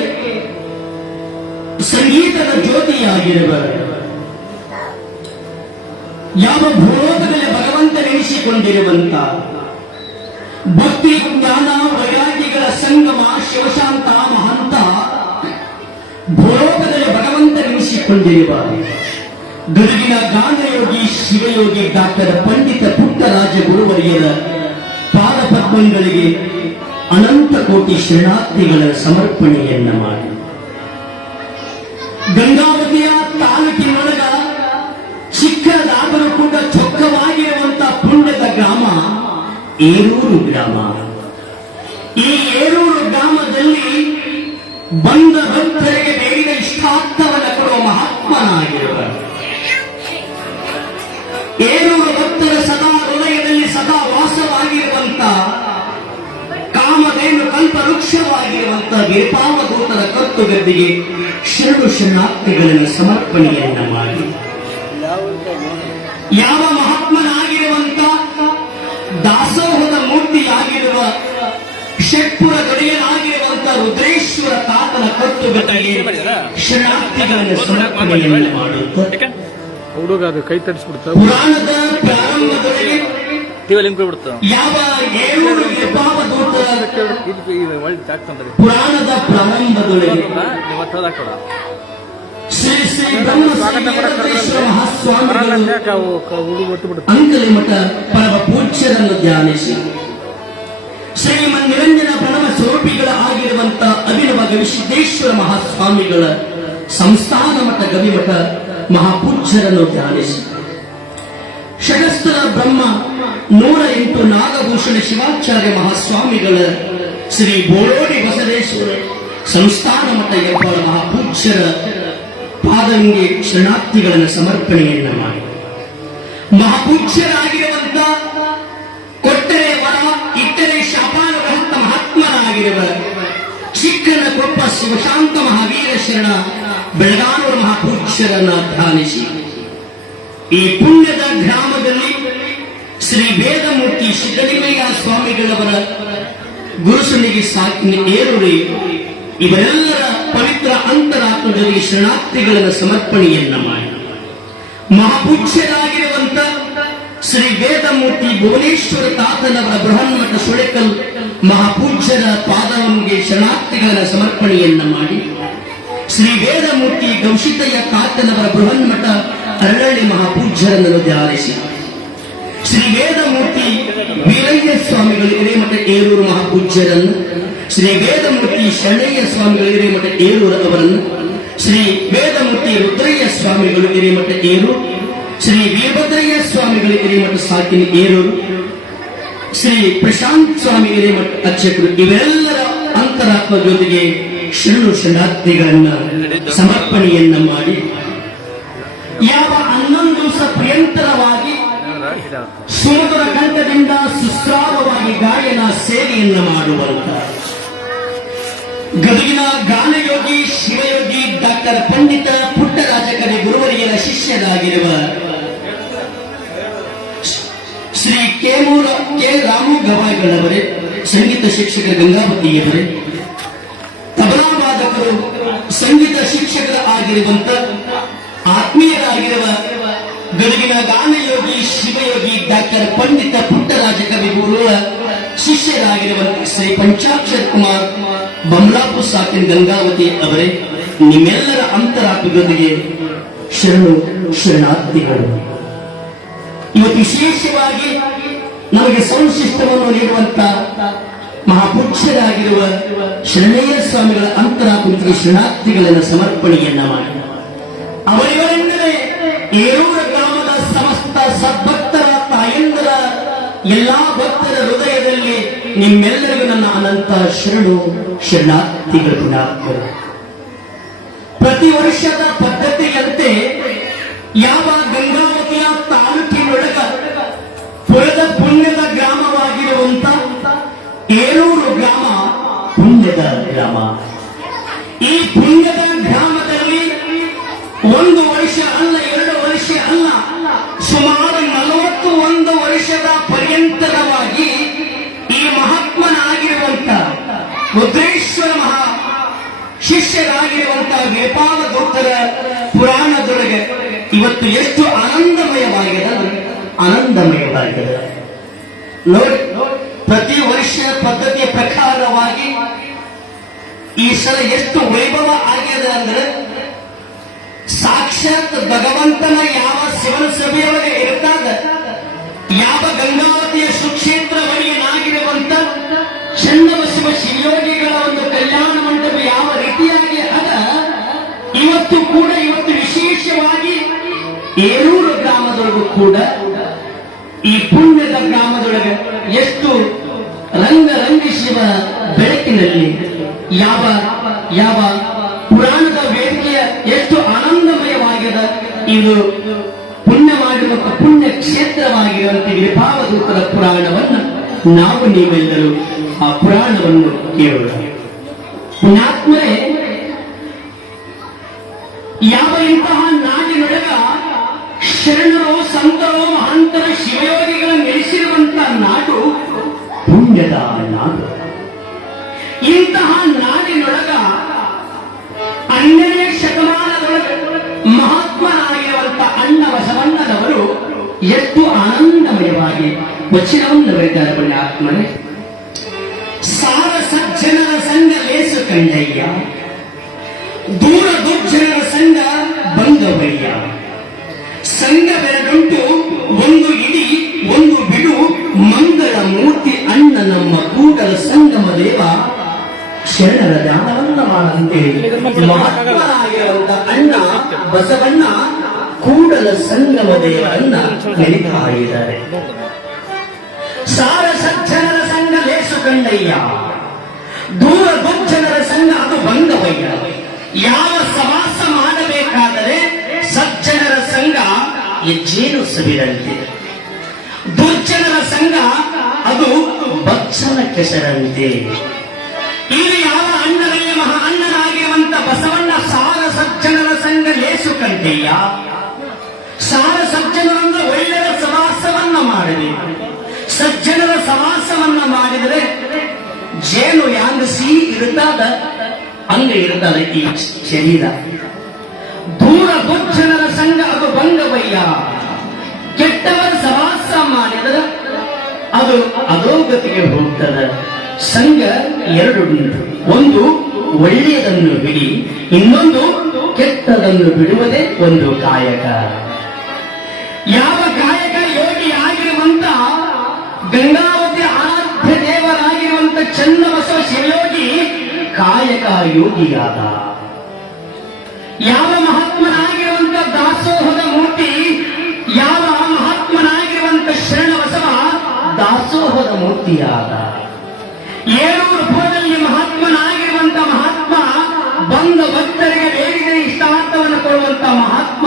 ಸಂಗೀತದ ಜ್ಯೋತಿಯಾಗಿರುವ ಯಾವ ಭೂಲೋಕದಲ್ಲಿ ಭಗವಂತನೆನಿಸಿಕೊಂಡಿರುವಂತ ಭಕ್ತಿ ಜ್ಞಾನ ವೈರಾಗ್ಯಗಳ ಸಂಗಮ ಶಿವಶಾಂತ ಮಹಂತ ಭೂಲೋಕದಲ್ಲಿ ಭಗವಂತನೆನಿಸಿಕೊಂಡಿರುವ ಗದಗಿನ ಗಾಂಧಯೋಗಿ ಶಿವಯೋಗಿ ಡಾಕ್ಟರ್ ಪಂಡಿತ ಪುಟ್ಟರಾಜ ಗುರುವರಿಯರ ಪಾದಪದ್ಮಗಳಿಗೆ ಅನಂತ ಕೋಟಿ ಶರಣಾರ್ಥಿಗಳ ಸಮರ್ಪಣೆಯನ್ನ ಮಾಡಿ ಗಂಗಾವತಿಯ ತಾಲೂಕಿನೊಳಗ ಚಿಕ್ಕದಾದರೂ ಕೂಡ ಚೊಕ್ಕವಾಗಿರುವಂತಹ ಪುಣ್ಯದ ಗ್ರಾಮ ಏರೂರು ಗ್ರಾಮ. ಈ ಏರೂರು ಗ್ರಾಮದಲ್ಲಿ ಬಂದ ಭಕ್ತರಿಗೆ ಬೇಡಿದ ಇಷ್ಟಾರ್ಥವನ್ನು ಕೊಡುವ ಮಹಾತ್ಮನಾಗಿರುವ ಏರೂರು ಭಕ್ತರ ಸದಾ ಹೃದಯದಲ್ಲಿ ಸದಾ ವಾಸವಾಗಿರುವಂತ ಕಾಮಧೇನು ಕಲ್ಪ ವೃಕ್ಷವಾಗಿರುವಂತ ಗಿರಿಪಾವಧೂತರ ಕತ್ತು ಗದ್ದಿಗೆ ಶರಣು ಶರಣಾರ್ಥಿಗಳನ್ನು ಸಮರ್ಪಣೆಯನ್ನ ಮಾಡಿ ಯಾವ ಮಹಾತ್ಮನಾಗಿರುವಂತ ದಾಸೋಹದ ಮೂರ್ತಿಯಾಗಿರುವ ಷಟ್ಪುರ ದೊರೆಯನಾಗಿರುವಂತ ರುದ್ರೇಶ್ವರ ತಾತನ ಕತ್ತು ಗದ್ದಿಗೆ ಶರಣಾರ್ಥಿಗಳನ್ನು ಸಮರ್ಪಣೆಯನ್ನು ಮಾಡುತ್ತ ಹುಡುಗ ಅದು ಕೈ ತರಿಸ್ಬಿಡ್ತಾವ ಪುರಾಣದ ಪ್ರಾರಂಭದೊಳಗೆ ಯಾವ ಏಳೂರು ಗಿರಿಪಾವಧೂತರ ಪುರಾಣದ ಪ್ರಾರಂಭದೊಳಗೆ ಶ್ರೀ ಶ್ರೀ ಬ್ರಹ್ಮಶ್ರೀ ಮಹಾಸ್ವಾಮಿಗಳು ಅಂಕಲಿ ಮಠ ಪರಮ ಪೂಜ್ಯರನ್ನು ಧ್ಯಾನಿಸಿ ಶ್ರೀಮನ್ ನಿರಂಜನ ಪ್ರಣವ ಸ್ವರೂಪಿಗಳ ಆಗಿರುವಂತ ಅಭಿನವ ಗವಿಸಿದ್ದೇಶ್ವರ ಮಹಾಸ್ವಾಮಿಗಳ ಸಂಸ್ಥಾನ ಮಠ ಗವಿಮಠ ಮಹಾಪೂಜ್ಯರನ್ನು ಧ್ಯಾನಿಸಿ ಷಡಸ್ಥಲ ಬ್ರಹ್ಮ 108 ನಾಗಭೂಷಣ ಶಿವಾಚಾರ್ಯ ಮಹಾಸ್ವಾಮಿಗಳ ಶ್ರೀ ಬೋಳೋಡಿ ಬಸವೇಶ್ವರ ಸಂಸ್ಥಾನ ಮಠ ಹೆಬ್ಬಾಳ ಮಹಾಪೂಜ್ಯರ ಪಾದಂಗೆ ಶರಣಾರ್ಥಿಗಳನ್ನು ಸಮರ್ಪಣೆಯನ್ನ ಮಾಡಿ ಮಹಾಪೂಜ್ಯರಾಗಿರುವಂತ ಕೊಟ್ಟರೆ ವರ ಇಟ್ಟರೆ ಶಾಪಾನುಭಕ್ತ ಮಹಾತ್ಮರಾಗಿರುವ ಚಿಕ್ಕನ ಕೊಪ್ಪ ಶಿವಶಾಂತ ಮಹಾವೀರ ಶರಣ ಬೆಳಗಾನೂರು ಮಹಾಪೂಜ್ಯರನ್ನ ಧ್ಯಾನಿಸಿ ಈ ಪುಣ್ಯದ ಗ್ರಾಮದಲ್ಲಿ ಶ್ರೀ ವೇದಮೂರ್ತಿ ಸಿದ್ದಲಿಂಗಯ್ಯ ಸ್ವಾಮಿಗಳವರ ಗುರುಸನಿಗೆ ಸಾಕಿನ ಏರುಳಿ ಇವರೆಲ್ಲರ ಪವಿತ್ರ ಅಂತರಾತ್ಮದಲ್ಲಿ ಶರಣಾರ್ಥಿಗಳನ್ನು ಸಮರ್ಪಣೆಯನ್ನ ಮಾಡಿ ಮಹಾಪೂಜ್ಯರಾಗಿರುವಂತ ಶ್ರೀ ವೇದಮೂರ್ತಿ ಭುವನೇಶ್ವರ ತಾತನವರ ಬೃಹನ್ಮಠ ಸುಳೆಕಲ್ ಮಹಾಪೂಜ್ಯರ ಪಾದವನಿಗೆ ಶರಣಾರ್ಥಿಗಳ ಸಮರ್ಪಣೆಯನ್ನ ಮಾಡಿ ಶ್ರೀ ವೇದಮೂರ್ತಿ ಗೌಶಿತಯ್ಯ ತಾತನವರ ಬೃಹನ್ಮಠ ಅರಳಳ್ಳಿ ಮಹಾಪೂಜ್ಯರನ್ನು ಧ್ಯಾನಿಸಿ ಶ್ರೀ ವೇದಮೂರ್ತಿ ವೀರಯ್ಯ ಸ್ವಾಮಿಗಳು ಹಿರೇಮಠ ಏರೂರು ಮಹಾಪೂಜ್ಯರನ್ನು ಶ್ರೀ ವೇದಮೂರ್ತಿ ಶರಣಯ್ಯ ಸ್ವಾಮಿಗಳು ಹಿರೇಮಠ ಏರೂರು ಅವರನ್ನು ಶ್ರೀ ವೇದಮೂರ್ತಿ ರುದ್ರಯ್ಯ ಸ್ವಾಮಿಗಳು ಹಿರೇಮಠ ಏರೂರು ಶ್ರೀ ವೀರಭದ್ರಯ್ಯ ಸ್ವಾಮಿಗಳು ಹಿರೇಮಠ ಸಾಕಿನ ಏರೂರು ಶ್ರೀ ಪ್ರಶಾಂತ್ ಸ್ವಾಮಿ ಹಿರೇಮಠ ಅರ್ಚಕರು ಇವೆಲ್ಲರ ಅಂತರಾತ್ಮ ಜೊತೆಗೆ ಶರಣು ಶರಣಾರ್ಥಿಗಳನ್ನ ಸಮರ್ಪಣೆಯನ್ನ ಮಾಡಿ ಯಾವ 11 ದಿವಸ ಪ್ರಿಯಂತರವಾಗಿ ಸುಮಧುರ ಕಂಠದಿಂದ ಸುಸ್ರಾವವಾಗಿ ಗಾಯನ ಸೇವೆಯನ್ನ ಮಾಡುವಂತ ಗದಗಿನ ಗಾನಯೋಗಿ ಶಿವಯೋಗಿ ಡಾಕ್ಟರ್ ಪಂಡಿತ ಪುಟ್ಟರಾಜಕರಿ ಗುರುವರಿಯರ ಶಿಷ್ಯರಾಗಿರುವ ಶ್ರೀ ಕೆ ರಾಮು ಗವಾಯಿಗಳವರೇ, ಸಂಗೀತ ಶಿಕ್ಷಕರ ಗಂಗಾವತಿಯವರೇ, ತಬಲಾವಾದಕರು ಸಂಗೀತ ಶಿಕ್ಷಕರ ಆಗಿರುವಂತ ಆತ್ಮೀಯರಾಗಿರುವ ಗದಗಿನ ಗಾನಯೋಗಿ ಶಿವಯೋಗಿ ಡಾಕ್ಟರ್ ಪಂಡಿತ ಪುಟ್ಟರಾಜಕವಿ ಗುರುಗಳ ಶಿಷ್ಯರಾಗಿರುವಂತ ಶ್ರೀ ಪಂಚಾಕ್ಷರ್ ಕುಮಾರ್ ಬಮಲಾಪುರ ಸಾಕಿನ ಗಂಗಾವತಿ ಅವರೇ, ನಿಮ್ಮೆಲ್ಲರ ಅಂತರಾತ್ಮದೊಂದಿಗೆ ಶರಣು ಶರಣಾರ್ಥಿಗಳು. ಇವತ್ತು ವಿಶೇಷವಾಗಿ ನಮಗೆ ಸಂಶಿಷ್ಟವನ್ನು ನೀಡುವಂತ ಮಹಾಪುರುಷರಾಗಿರುವ ಶರಣಯ್ಯ ಸ್ವಾಮಿಗಳ ಅಂತರಾತ್ಮಕ್ಕೆ ಶರಣಾರ್ಥಿಗಳನ್ನು ಸಮರ್ಪಣೆಯನ್ನ ಮಾಡಿ ಅವರಿವರೆಂದರೆ ಏರೂರ ಗ್ರಾಮದ ಸಮಸ್ತ ಸದ್ಭಕ್ತರ ತಾಯಂದರ ಎಲ್ಲಾ ಭಕ್ತರ ಹೃದಯದಲ್ಲಿ ನಿಮ್ಮೆಲ್ಲರಿಗೂ ನನ್ನ ಅನಂತ ಶರಣು ಶರಣಾರ್ಥಿಗಳು. ಪ್ರತಿ ವರ್ಷದ ಪದ್ಧತಿಯಂತೆ ಯಾವ ಗಂಗಾವತಿಯ ತಾಲೂಕಿನೊಳಗ ಪುರದ ಪುಣ್ಯದ ಗ್ರಾಮವಾಗಿರುವಂತ ಏರೂರು ಗ್ರಾಮ ಪುಣ್ಯದ ಗ್ರಾಮ. ಈ ಪುಣ್ಯದ ಗ್ರಾಮದಲ್ಲಿ 1 ವರ್ಷ ಅಲ್ಲ, 2 ವರ್ಷ ಅಲ್ಲ, ಸುಮಾರು 41 ವರ್ಷದ ಪರ್ಯಂತರವಾಗಿ ಈ ಮಹಾತ್ಮನಾಗಿರುವಂತ ರುದ್ರೇಶ್ವರ ಮಹಾ ಶಿಷ್ಯರಾಗಿರುವಂತಹ ವೇಪಾಲ ದೂತರ ಪುರಾಣದೊಳಗೆ ಇವತ್ತು ಎಷ್ಟು ಆನಂದಮಯವಾಗಿದೆ ನೋಡಿ. ಪ್ರತಿ ವರ್ಷ ಪದ್ಧತಿಯ ಪ್ರಕಾರವಾಗಿ ಈ ಸಲ ಎಷ್ಟು ವೈಭವ ಆಗಿದೆ ಅಂದ್ರೆ ಸಾಕ್ಷಾತ್ ಭಗವಂತನ ಯಾವ ಶಿವನ ಸಭೆಯೊಳಗೆ ಇರ್ತಾದ, ಯಾವ ಗಂಗಾವತಿಯ ಸುಕ್ಷೇತ್ರ ಒಡೆಯನಾಗಿರುವಂತ ಚನ್ನಬಸವ ಶಿವಯೋಗಿಗಳ ಒಂದು ಕಲ್ಯಾಣ ಮಂಟಪ ಯಾವ ರೀತಿಯಾಗಿ ಅದ, ಇವತ್ತು ವಿಶೇಷವಾಗಿ ಏರೂರು ಗ್ರಾಮದೊಳಗೂ ಕೂಡ ಈ ಪುಣ್ಯದ ಗ್ರಾಮದೊಳಗೆ ಎಷ್ಟು ರಂಗಿಸುವ ಬೆಳಕಿನಲ್ಲಿ ಯಾವ ಯಾವ ಪುರಾಣದ ವೇದಿಕೆಯ ಎಷ್ಟು ಆನಂದಮಯವಾಗಿದೆ. ಇದು ಪುಣ್ಯ ಮಾಡಿರುವ ಪುಣ್ಯ ಕ್ಷೇತ್ರವಾಗಿರುವಂತೆ ವಿಭಾವದೂತರ ಪುರಾಣವನ್ನು ನಾವು ನೀವೆಲ್ಲರೂ ಆ ಪುರಾಣವನ್ನು ಕೇಳೋಣ. ಪುಣ್ಯಾತ್ಮರೇ, ಯಾವ ಇಂತಹ ನಾಡಿನೊಳಗ ಶರಣರು ಸಂತರು ಮಹಾಂತರ ಶಿವಯೋಗಿಗಳ ನೆಲೆಸಿರುವಂತಹ ನಾಡು ಪುಣ್ಯದ ನಾಡು. ಇಂತಹ ನಾಡಿನೊಳಗ 12ನೇ ಶತಮಾನದೊಳಗೆ ಮಹಾತ್ಮನಾಗಿರುವಂತ ಅಣ್ಣ ಬಸವಣ್ಣನವರು ಎಷ್ಟು ಆನಂದಮಯವಾಗಿ ವಚನವನ್ನು ಬರೆದಿದ್ದಾರೆ. ಪುಣ್ಯಾತ್ಮರೇ, ಸಾರ ಸಜ್ಜನರ ಸಂಘ ಲೇಸು ಕಂಡಯ್ಯ, ದೂರ ದುರ್ಜನರ ಸಂಘ ಬಂದವಯ್ಯ. ಸಂಘ ಬೆರಡುಂಟು ಒಂದು ಇಡಿ ಒಂದು ಬಿಡು, ಮಂಗಳ ಮೂರ್ತಿ ಅಣ್ಣ ನಮ್ಮ ಕೂಡಲ ಸಂಗಮ ದೇವ. ಶರಣರ ಧ್ಯಾನವನ್ನ ಮಾಡಂತೇಳಿ ಮಹಾತ್ಮರಾಗಿರುವಂತ ಅಣ್ಣ ಬಸವಣ್ಣ ಕೂಡಲ ಸಂಗಮ ದೇವರನ್ನ ನೆನೀತಾ ಇದ್ದಾರೆ. ಸಾರ ಸಜ್ಜನರ ಸಂಘ ಲೇಸು ಕಂಡಯ್ಯ, ದೂರ ದುರ್ಜನರ ಸಂಘ ಅದು ಬಂದವಯ್ಯ. ಯಾವ ಸವಾಸ ಮಾಡಬೇಕಾದರೆ ಸಜ್ಜನರ ಸಂಘ ಹೆಜ್ಜೇನು ಸವಿರಂತೆ, ದುರ್ಜನರ ಸಂಘ ಅದು ಭಕ್ಷಣ ಕೆಸರಂತೆ. ಇಲ್ಲಿ ಯಾವ ಅಣ್ಣರಯ್ಯ ಮಹಾ ಅಣ್ಣನಾಗಿರುವಂತ ಬಸವಣ್ಣ ಸಾರ ಸಜ್ಜನರ ಸಂಘ ಲೇಸು ಕಂಡಯ್ಯ. ಸಾರ ಸಜ್ಜನರಂದ್ರೆ ಒಳ್ಳೆಯ ಸವಾಸವನ್ನ ಮಾಡಬೇಕು. ಸಜ್ಜನರ ಸವಾಸವನ್ನ ಮಾಡಿದರೆ ಜೇನು ಯಾಂಗ ಸಿಹಿ ಇರುತ್ತಾದ ಹಂಗ ಇರ್ತದ ಈ ಶರೀರ. ದೂರ ದುರ್ಜನರ ಸಂಘ ಅದು ಭಂಗವಯ್ಯ. ಕೆಟ್ಟವರ ಸವಾಸ ಮಾಡಿದ ಅದು ಅಧೋಗತಿಗೆ ಹೋಗ್ತದ. ಸಂಘ ಎರಡು, ಒಂದು ಒಳ್ಳೆಯದನ್ನು ಬಿಡಿ, ಇನ್ನೊಂದು ಕೆಟ್ಟದನ್ನು ಬಿಡುವುದೇ ಒಂದು ಕಾಯಕ. ಯಾವ ಕಾಯಕ ಯೋಗಿ ಆಗಿರುವಂತ ಗಂಗಾವತಿ ಆರಾಧ್ಯ ದೇವರಾಗಿರುವಂತ ಚನ್ನಬಸವ ಶಿವಯೋಗಿ ಕಾಯಕ ಯೋಗಿಯಾದ. ಯಾವ ಮಹಾತ್ಮನಾಗಿರುವಂತ ದಾಸೋಹದ ಮೂರ್ತಿ, ಯಾವ ಮಹಾತ್ಮನಾಗಿರುವಂತ ಶರಣಬಸವ ದಾಸೋಹದ ಮೂರ್ತಿಯಾದ. ಏಳೂರು ಪುರದಲ್ಲಿ ಮಹಾತ್ಮನಾಗಿರುವಂತ ಮಹಾತ್ಮ, ಬಂದ ಭಕ್ತರಿಗೆ ಬೇಡಿದ ಇಷ್ಟಾರ್ಥವನ್ನು ಕೊಡುವಂತ ಮಹಾತ್ಮ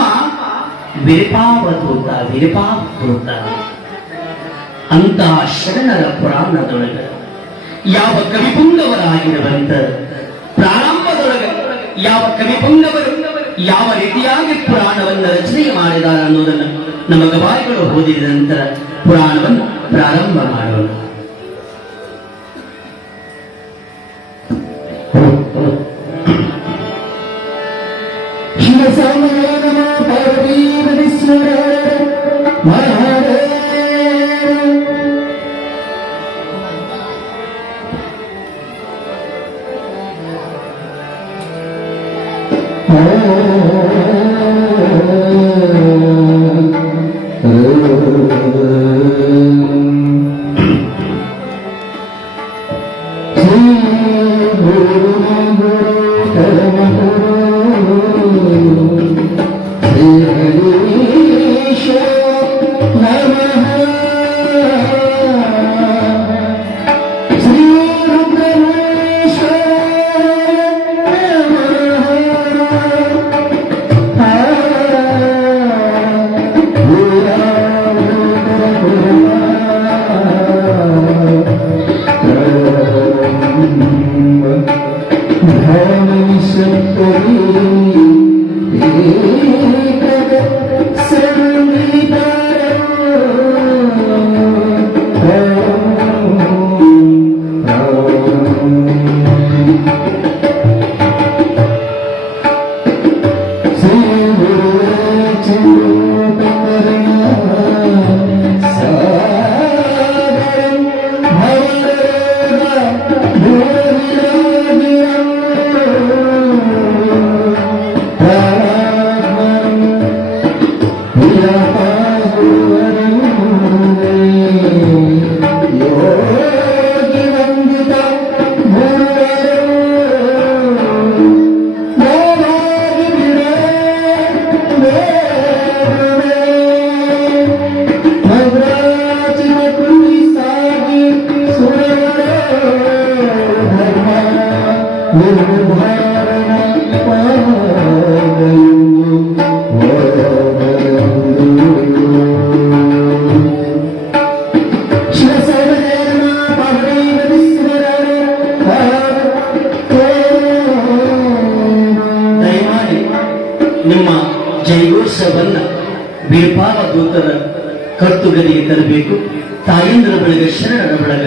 ವಿರಪಾವಧೂತ. ಅಂತಹ ಶರಣರ ಪುರಾಣದೊಳಗ ಯಾವ ಕವಿಪುಂಗವರಾಗಿರುವಂತ ಪ್ರಾರಂಭದೊಳಗ ಯಾವ ಕವಿಪುಂಗವರು ಯಾವ ರೀತಿಯಾಗಿ ಪುರಾಣವನ್ನು ರಚನೆ ಮಾಡಿದಾರ ಅನ್ನೋದನ್ನು ನಮ್ಮ ಗವಾಯಿಗಳು ಓದಿದ ನಂತರ ಪುರಾಣವನ್ನು ಪ್ರಾರಂಭ ಮಾಡೋಣ. ನಿಮ್ಮ ಜೈಗೋತ್ಸವನ್ನ ವೀರಪಾಲ ದೂತರ ಕರ್ತುಗರಿಗೆ ತರಬೇಕು. ತಾಯಂದ್ರ ಬೆಳಗ ಶರಣರ ಬೆಳಗ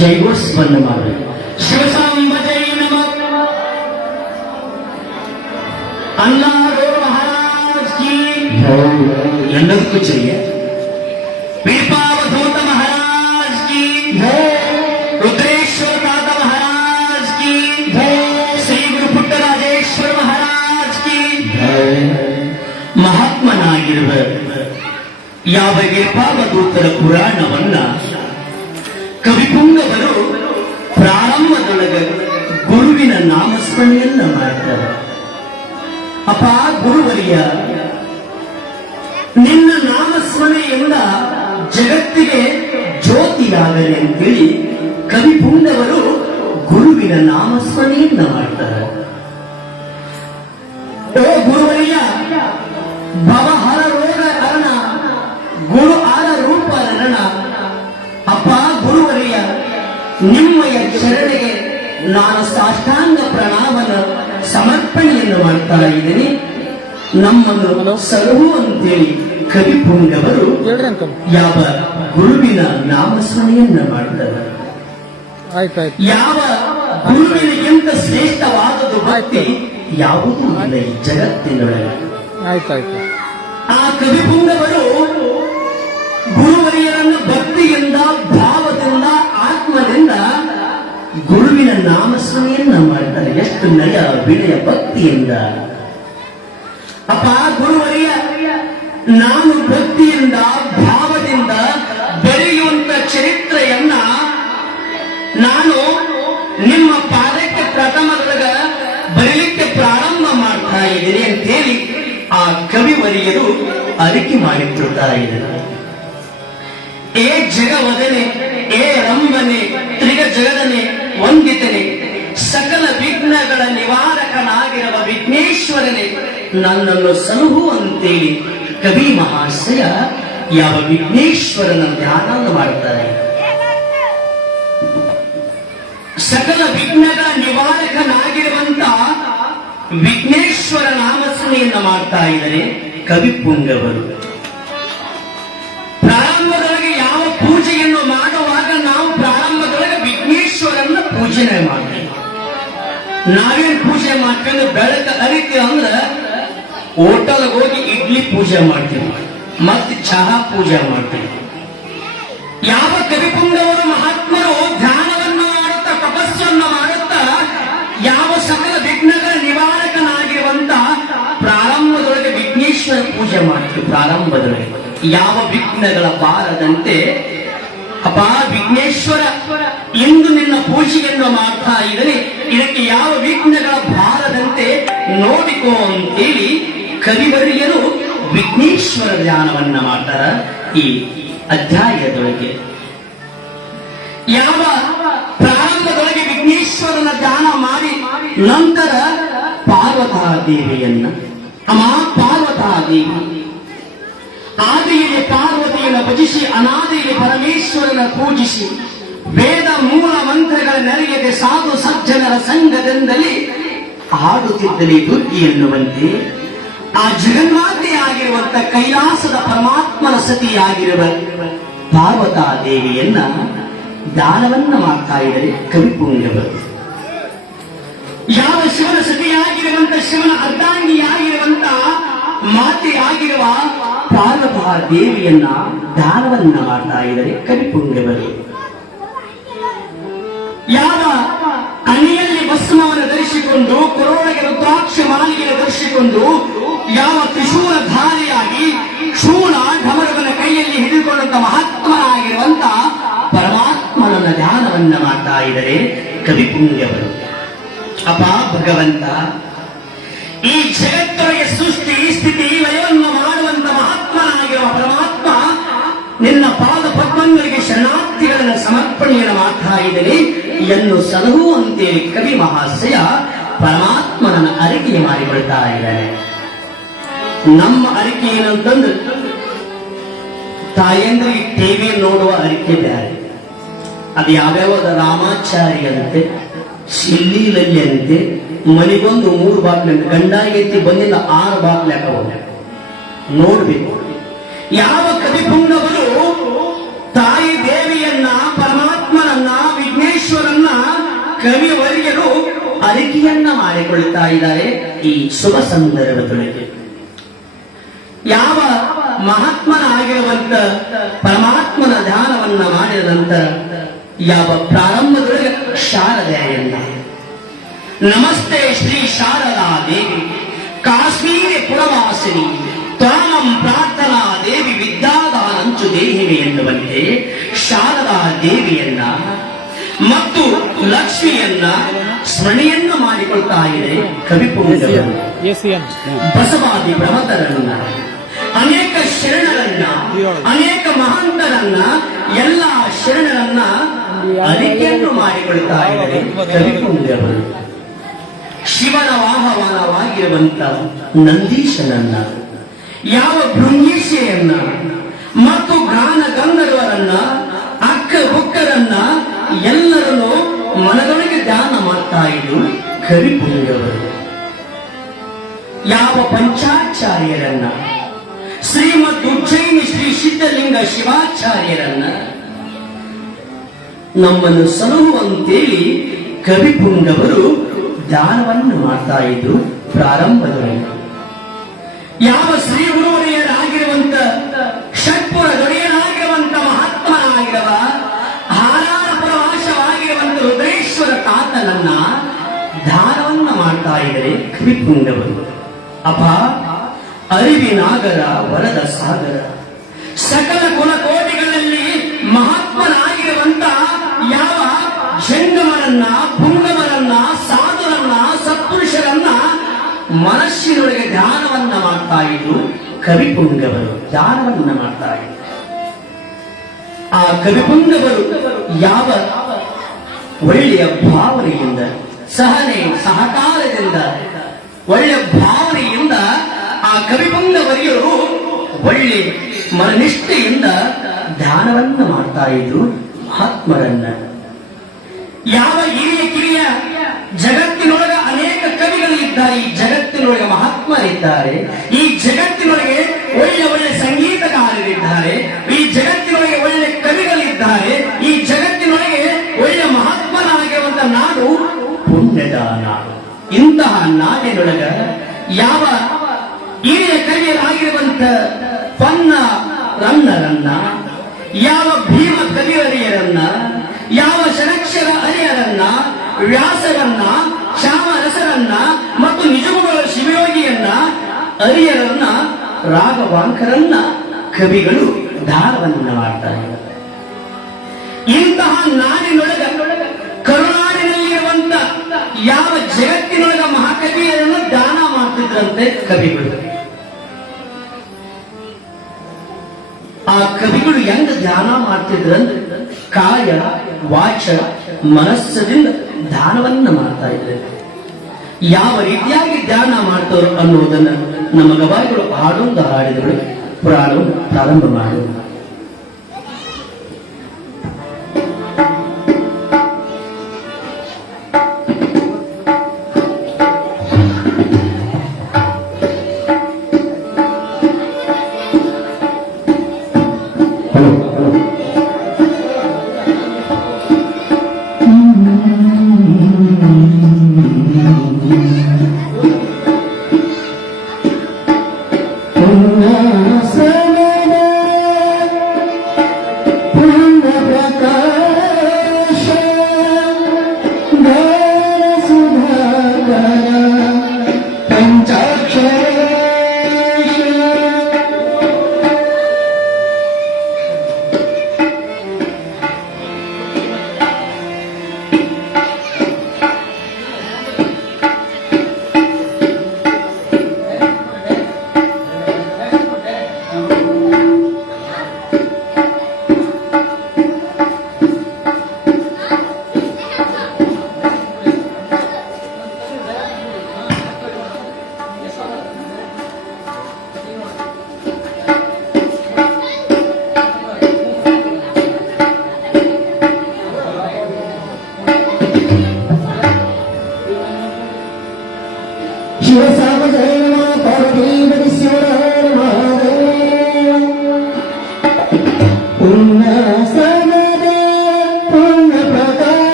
ಜೈಗೋತ್ಸವನ್ನ ಮಾಡಬೇಕು. ಶಿವಸಾಂಬ ಜೈ ನಮಃ. ಅನ್ನಾರೋ ಮಹಾರಾಜ್ ಕಿ ಎಲ್ಲದಕ್ಕೂ ಜಯ. ವೀರಪಾವಧೂತ ಮಹಾರಾಜ್ ಕಿ ರುದ್ರೇಶ್ವರ ತಾತ ಮಹಾರಾಜ್ ಕಿ ಶ್ರೀ ಗುರು ಪುಟ್ಟರಾಜೇಶ್ವರ ಮಹಾರಾಜ್ ಕಿ. ಮಹಾತ್ಮನಾಗಿರುವ ಯಾವ ವೀರಪಾವಧೂತರ ಪುರಾಣವನ್ನ ಕವಿಪುಂಗವರು ಪ್ರಾರಂಭದೊಳಗ ಗುರುವಿನ ನಾಮಸ್ಮರಣೆಯನ್ನ ಮಾಡ್ತಾರೆ. ಅಪ್ಪ ಗುರುವರಿಯ, ನಿನ್ನ ನಾಮಸ್ಮರಣೆಯಿಂದ ಜಗತ್ತಿಗೆ ಜ್ಯೋತಿಯಾಗಲಿ ಅಂತೇಳಿ ಕವಿಪುಂಗವರು ಗುರುವಿನ ನಾಮಸ್ಮರಣೆಯನ್ನ ಮಾಡ್ತಾರೆ. ಓ ಗುರುವರಿಯ, ಭವಹರ ರೋಗ ಹರಣ, ಗುರು ಆರ ರೂಪ ರಣ. ಅಪ್ಪ ಗುರುವರಿಯ, ನಿಮ್ಮಯ ಶರಣೆಗೆ ನಾನು ಸಾಷ್ಟಾಂಗ ಪ್ರಣಾಮನ ಸಮರ್ಪಣೆಯನ್ನು ಮಾಡ್ತಾ ಇದ್ದೀನಿ. ನಮ್ಮನ್ನು ಸಲಹು ಅಂತೇಳಿ ಕವಿಪುಂಗವರು ಯಾವ ಗುರುವಿನ ನಾಮಸ್ಮರಣೆಯನ್ನ ಮಾಡ್ತಾರೆ. ಆಯ್ತಾಯ್ತು. ಯಾವ ಗುರುವಿನಿಗಿಂತ ಶ್ರೇಷ್ಠವಾದದ್ದು ಭಕ್ತಿ ಯಾವುದೂ ಇಲ್ಲ ಈ ಜಗತ್ತಿನೊಳಗೆ. ಆಯ್ತಾಯ್ತು. ಆ ಕವಿಪುಂಗವರು ಗುರುವರಿಯರನ್ನು ಭಕ್ತಿಯಿಂದ, ಭಾವದಿಂದ, ಆತ್ಮದಿಂದ ಗುರುವಿನ ನಾಮಸ್ಮರಣೆಯನ್ನ ಮಾಡ್ತಾರೆ. ಎಷ್ಟು ನಯ ವಿನಯ ಭಕ್ತಿಯಿಂದ. ಅಪ್ಪ ಗುರುವರಿಯ, ನಾನು ಭಕ್ತಿಯಿಂದ, ಭಾವದಿಂದ ಬೆಳೆಯುವಂತ ಚರಿತ್ರೆಯನ್ನ ನಾನು ನಿಮ್ಮ ಪಾದಕ್ಕೆ ಪ್ರಥಮದೊಳಗ ಬರೀಲಿಕ್ಕೆ ಪ್ರಾರಂಭ ಮಾಡ್ತಾ ಇದ್ದೀನಿ ಅಂತೇಳಿ ಆ ಕವಿವರಿಯರು ಅರಿಕೆ ಮಾಡಿಕೊಳ್ತಾ ಇದ್ದಾರೆ. ಏ ಜಗವದನೆ, ಏ ರಂಬನೆ, ತ್ರಿಗ ಜಗದನೆ, ವಂದಿತನೆ, ಸಕಲ ವಿಘ್ನಗಳ ನಿವಾರಕನಾಗಿರುವ ವಿಘ್ನೇಶ್ವರನೇ ನನ್ನನ್ನು ಸಲಹು ಅಂತೇಳಿ ಕವಿ ಮಹಾಶಯ ಯಾವ ವಿಘ್ನೇಶ್ವರನ ಧ್ಯಾನ ಮಾಡ್ತಾರೆ. ಸಕಲ ವಿಘ್ನಗಳ ನಿವಾರಕನಾಗಿರುವಂತ ವಿಘ್ನೇಶ್ವರ ನಾಮಸ್ಮರಣೆಯನ್ನ ಮಾಡ್ತಾ ಇದ್ದಾರೆ ಕವಿಪುಂಗವರು. ಪ್ರಾರಂಭದೊಳಗೆ ಯಾವ ಪೂಜೆಯನ್ನು ಮಾಡುವಾಗ ನಾವು ಪ್ರಾರಂಭದೊಳಗೆ ವಿಘ್ನೇಶ್ವರನ್ನ ಪೂಜನೆ ಮಾಡ್ತೀವಿ. ನಾವೇನ್ ಪೂಜೆ ಮಾಡ್ತೀವಿ? ಬೆಳಕ ಅರಿತೀವಿ ಅಂದ್ರೆ ಹೋಟೆಲ್ಗೆ ಹೋಗಿ ಇಡ್ಲಿ ಪೂಜೆ ಮಾಡ್ತೀವಿ, ಮತ್ತೆ ಚಹಾ ಪೂಜೆ ಮಾಡ್ತೀವಿ. ಯಾವ ಕವಿಪುಂಗವರು ಮಹಾತ್ಮರು ಧ್ಯಾನವನ್ನು ಮಾಡುತ್ತಾ, ತಪಸ್ಸನ್ನು ಮಾಡುತ್ತಾ, ಯಾವ ಸಕಲ ವಿಘ್ನಗಳ ನಿವಾರಕನಾಗಿರುವಂತ ಪ್ರಾರಂಭದೊಳಗೆ ವಿಘ್ನೇಶ್ವರ ಪೂಜೆ ಮಾಡ್ತೀವಿ. ಪ್ರಾರಂಭದೊಳಗೆ ಯಾವ ವಿಘ್ನಗಳ ಬಾರದಂತೆ ಅಪ್ಪ ವಿಘ್ನೇಶ್ವರ ಇಂದು ನಿನ್ನ ಪೂಜೆಯನ್ನು ಮಾಡ್ತಾ ಇದ್ದರೆ ಇದಕ್ಕೆ ಯಾವ ವಿಘ್ನಗಳ ಬಾರದಂತೆ ನೋಡಿಕೋ ಅಂತೇಳಿ ಕವಿವರಿಯರು ವಿಘ್ನೇಶ್ವರ ಧ್ಯಾನವನ್ನ ಮಾಡ್ತಾರ. ಈ ಅಧ್ಯಾಯದೊಳಗೆ ಯಾವ ಪ್ರಾರಂಭದೊಳಗೆ ವಿಘ್ನೇಶ್ವರನ ಧ್ಯಾನ ಮಾಡಿ ನಂತರ ಪಾರ್ವತಾದೇವಿಯನ್ನ, ಅಮ್ಮ ಪಾರ್ವತಾದೇವಿ ಆದಿಯಲ್ಲಿ ಪಾರ್ವತಿಯನ್ನು ಭಜಿಸಿ ಅನಾದಿಯಲ್ಲಿ ಪರಮೇಶ್ವರನ ಪೂಜಿಸಿ ವೇದ ಮೂಲ ಮಂತ್ರಗಳ ನೆರೆಯದೆ ಸಾಧು ಸಜ್ಜನರ ಸಂಘದಿಂದಲೇ ಹಾಡುತ್ತಿದ್ದಲಿ ದುರ್ಗಿ ಎನ್ನುವಂತೆ ಆ ಜಗನ್ಮಾತೆಯಾಗಿರುವಂತ ಕೈಲಾಸದ ಪರಮಾತ್ಮನ ಸತಿಯಾಗಿರುವ ಪಾರ್ವತಾದೇವಿಯನ್ನ ದಾನವನ್ನ ಮಾಡ್ತಾ ಇದ್ದಾರೆ ಕವಿಪುಂಗವರು. ಯಾವ ಶಿವನ ಸತಿಯಾಗಿರುವಂತ, ಶಿವನ ಅರ್ಧಾಂಗಿಯಾಗಿರುವಂತ ಮಾತೆಯಾಗಿರುವ ಪಾರ್ವತಾದೇವಿಯನ್ನ ದಾನವನ್ನ ಮಾಡ್ತಾ ಇದ್ದಾರೆ ಕವಿಪುಂಗವರು. ಯಾವ ಅಣಿಯಲ್ಲಿ ಭಸ್ಮವನ್ನು ಧರಿಸಿಕೊಂಡು, ಕೊರೊಳಗೆ ರುದ್ರಾಕ್ಷ ಮಾಲಿಗೆಯನ್ನು ಧರಿಸಿಕೊಂಡು, ಯಾವ ತ್ರಿಶೂಲಧಾರಿಯಾಗಿ ಶೂಲ ಢಮರವನ್ನ ಕೈಯಲ್ಲಿ ಹಿಡಿದುಕೊಂಡಂತ ಮಹಾತ್ಮನಾಗಿರುವಂತ ಪರಮಾತ್ಮನನ್ನ ಧ್ಯಾನವನ್ನ ಮಾಡ್ತಾ ಇದ್ದಾರೆ ಕವಿಪುಂಗವರು. ಅಪ ಭಗವಂತ, ಈ ಜಗತ್ತೊಳಗೆ ಸೃಷ್ಟಿ ಸ್ಥಿತಿ ಲಯವನ್ನು ಮಾಡುವಂತ ಮಹಾತ್ಮನಾಗಿರುವ ಪರಮಾತ್ಮ ನಿನ್ನ ಪಾದ ಪದ್ಮಗಳಿಗೆ ಶರಣಾರ್ಥಿಗಳನ್ನು ಸಮರ್ಪಣೆಯನ್ನು ಮಾಡ್ತಾ ಇದ್ದೇನೆ ಎನ್ನು ಸಲಹು ಅಂತೇಳಿ ಕವಿ ಮಹಾಶಯ ಪರಮಾತ್ಮನನ್ನು ಅರಿಕೆ ಮಾಡಿಕೊಳ್ತಾ ಇದ್ದಾನೆ. ನಮ್ಮ ಅರಿಕೆ ಏನಂತಂದ್ರೆ ತಾಯಂದ್ರಿಗೆ ಟಿವಿ ನೋಡುವ ಅರಿಕೆ ಬೇರೆ. ಅದು ಯಾವ್ಯಾವ ರಾಮಾಚಾರಿ ಅಂತೆ, ಶಿಲ್ಲಿಲಲ್ಲಿ ಅಂತೆ, ಮನೆಗೊಂದು 3 ಬಾಟ್ಲೆ, ಗಂಡಾಗೆತ್ತಿ ಬಂದಿಲ್ಲ 6 ಬಾಟ್ಲೆ ನೋಡ್ಬೇಕು. ಯಾವ ಕವಿಪುಂಗವರು ತಾಯಿ ದೇವಿಯನ್ನ, ಪರಮಾತ್ಮನನ್ನ, ವಿಘ್ನೇಶ್ವರನ್ನ ಕವಿವರಿಯರು ಅರಿಕೆಯನ್ನ ಮಾಡಿಕೊಳ್ತಾ ಇದ್ದಾರೆ ಈ ಶುಭ ಸಂದರ್ಭದೊಳಗೆ. ಯಾವ ಮಹಾತ್ಮನಾಗಿರುವಂತ ಪರಮಾತ್ಮನ ಧ್ಯಾನವನ್ನ ಮಾಡಿದ ನಂತರ ಯಾವ ಪ್ರಾರಂಭದೊಳಗೆ ಶಾರದೆಯನ್ನ, ನಮಸ್ತೆ ಶ್ರೀ ಶಾರದಾ ದೇವಿ ಕಾಶ್ಮೀರ ಪುರವಾಸಿನಿ ತ್ವಾಮಂ ಪ್ರಾರ್ಥನಾ ದೇವಿ ವಿದ್ಯಾದಾನಂಚು ದೇಹಿವೆ ಎನ್ನುವಂತೆ ಶಾರದಾ ದೇವಿಯನ್ನ ಮತ್ತು ಲಕ್ಷ್ಮಿಯನ್ನ ಸ್ಮರಣೆಯನ್ನು ಮಾಡಿಕೊಳ್ತಾ ಇದೆ ಕವಿಪುಂಗವರು. ಬಸವಾದಿ ಪ್ರಮತರನ್ನ, ಅನೇಕ ಶರಣರನ್ನ, ಅನೇಕ ಮಹಾಂತರನ್ನ, ಎಲ್ಲ ಶರಣರನ್ನ ಅರಿಕೆಯನ್ನು ಮಾಡಿಕೊಳ್ತಾ ಇದ್ದಾರೆ ಕವಿಪುಂಗವರು. ಶಿವನ ವಾಹನವಾಗಿರುವಂತ ನಂದೀಶನನ್ನ, ಯಾವ ಭೃಂಗೀಶೆಯನ್ನ ಮತ್ತು ಗಾನ ಗಂಧರ್ವರನ್ನ, ಅಕ್ಕ ಬುಕ್ಕರನ್ನ ಎಲ್ಲರನ್ನು ಮನದೊಳಗೆ ಧ್ಯಾನ ಮಾಡ್ತಾ ಇದ್ದು ಕವಿಪುಂಗವರು. ಯಾವ ಪಂಚಾಚಾರ್ಯರನ್ನ, ಶ್ರೀಮದ್ ಉಜ್ಜಯಿನಿ ಶ್ರೀ ಸಿದ್ಧಲಿಂಗ ಶಿವಾಚಾರ್ಯರನ್ನ, ನಮ್ಮನ್ನು ಸಲಹುವಂತೇಳಿ ಕವಿಪುಂಗವರು ದಾನವನ್ನು ಮಾಡ್ತಾ ಇದ್ರು ಪ್ರಾರಂಭದಲ್ಲಿ. ಯಾವ ಶ್ರೀ ಗುರುವರಿಯರಾಗಿರುವಂತ ಷಟ್ಪುರ ದೊರೆಯರಾಗಿರುವಂತ ಮಹಾತ್ಮನಾಗಿರುವ ಹಾರಾರ ಪ್ರವಾಸವಾಗಿರುವಂತ ರುದ್ರೇಶ್ವರ ತಾತನನ್ನ ದಾನವನ್ನ ಮಾಡ್ತಾ ಇದ್ದಾರೆ ಕವಿಪುಂಗವರು. ಅಪ ಅರಿವಿನಾಗರ ವರದ ಸಾಗರ ಸಕಲ ಕುಲಕೋಟಿಗಳಲ್ಲಿ ಮಹಾತ್ಮನಾಗಿರುವಂತ ಯಾವ ಜಂಗಮರನ್ನ ಪುಂಗಮರನ್ನ ಸಾಧುರನ್ನ ಸತ್ಪುರುಷರನ್ನ ಮನಸ್ಸಿನೊಳಗೆ ಧ್ಯಾನವನ್ನ ಮಾಡ್ತಾ ಇದ್ರು ಕವಿಪುಂಗವರು. ಧ್ಯಾನವನ್ನ ಮಾಡ್ತಾ ಇದ್ರು. ಆ ಕವಿಪುಂಗವರು ಯಾವ ಒಳ್ಳೆಯ ಭಾವನೆಯಿಂದ ಸಹನೆ ಸಹಕಾರದಿಂದ ಒಳ್ಳೆಯ ಭಾವನೆಯಿಂದ ಆ ಕವಿಪುಂಗವರಿಯರು ಒಳ್ಳೆ ಮನನಿಷ್ಠೆಯಿಂದ ಧ್ಯಾನವನ್ನ ಮಾಡ್ತಾ ಇದ್ರು ಮಹಾತ್ಮರನ್ನ. ಯಾವ ಹಿರಿಯ ಕಿರಿಯ ಜಗತ್ತಿನೊಳಗ ಅನೇಕ ಕವಿಗಳು ಇದ್ದಾರೆ, ಈ ಜಗತ್ತಿನೊಳಗೆ ಮಹಾತ್ಮರಿದ್ದಾರೆ, ಈ ಜಗತ್ತಿನೊಳಗೆ ಒಳ್ಳೆ ಒಳ್ಳೆ ಸಂಗೀತಗಾರರಿದ್ದಾರೆ, ಈ ಜಗತ್ತಿನೊಳಗೆ ಒಳ್ಳೆ ಕವಿಗಳಿದ್ದಾರೆ, ಈ ಜಗತ್ತಿನೊಳಗೆ ಒಳ್ಳೆ ಮಹಾತ್ಮನಾಗಿರುವಂತ ನಾಡು ಪುಣ್ಯದ ನಾಡು. ಇಂತಹ ನಾಡಿನೊಳಗ ಯಾವ ಹಿರಿಯ ಕವಿಯರಾಗಿರುವಂತ ಪನ್ನ ರನ್ನರನ್ನ, ಯಾವ ಭೀಮ ಕವಿಯರಿಯರನ್ನ, ಯಾವ ಶರಕ್ಷರ ಹರಿಯರನ್ನ, ವ್ಯಾಸರನ್ನ, ಶ್ಯಾಮರಸರನ್ನ ಮತ್ತು ನಿಜಗುಣಗಳ ಶಿವಯೋಗಿಯನ್ನ, ಹರಿಯರನ್ನ, ರಾಘವಾಂಕರನ್ನ ಕವಿಗಳು ದಾನವನ್ನ ಮಾಡ್ತಾರೆ. ಇಂತಹ ನಾಡಿನೊಳಗ ಕರುನಾಡಿನಲ್ಲಿರುವಂತ ಯಾವ ಜಗತ್ತಿನೊಳಗ ಮಹಾಕವಿಯರನ್ನು ದಾನ ಮಾಡ್ತಿದ್ರಂತೆ ಕವಿಗಳು. ಆ ಕವಿಗಳು ಹೆಂಗ ಧ್ಯಾನ ಮಾಡ್ತಿದ್ರಂದ್ರೆ ಕಾಯ ವಾಚ ಮನಸ್ಸದಿಂದ ಧ್ಯಾನವನ್ನ ಮಾಡ್ತಾ ಇದ್ದಾರೆ. ಯಾವ ರೀತಿಯಾಗಿ ಧ್ಯಾನ ಮಾಡ್ತಾರೋ ಅನ್ನುವುದನ್ನ ನಮ್ಮ ಗವಾಯಿಗಳು ಹಾಡೊಂದು ಹಾಡಿದವರು ಪುರಾಣವನ್ನು ಪ್ರಾರಂಭ ಮಾಡಿದರು.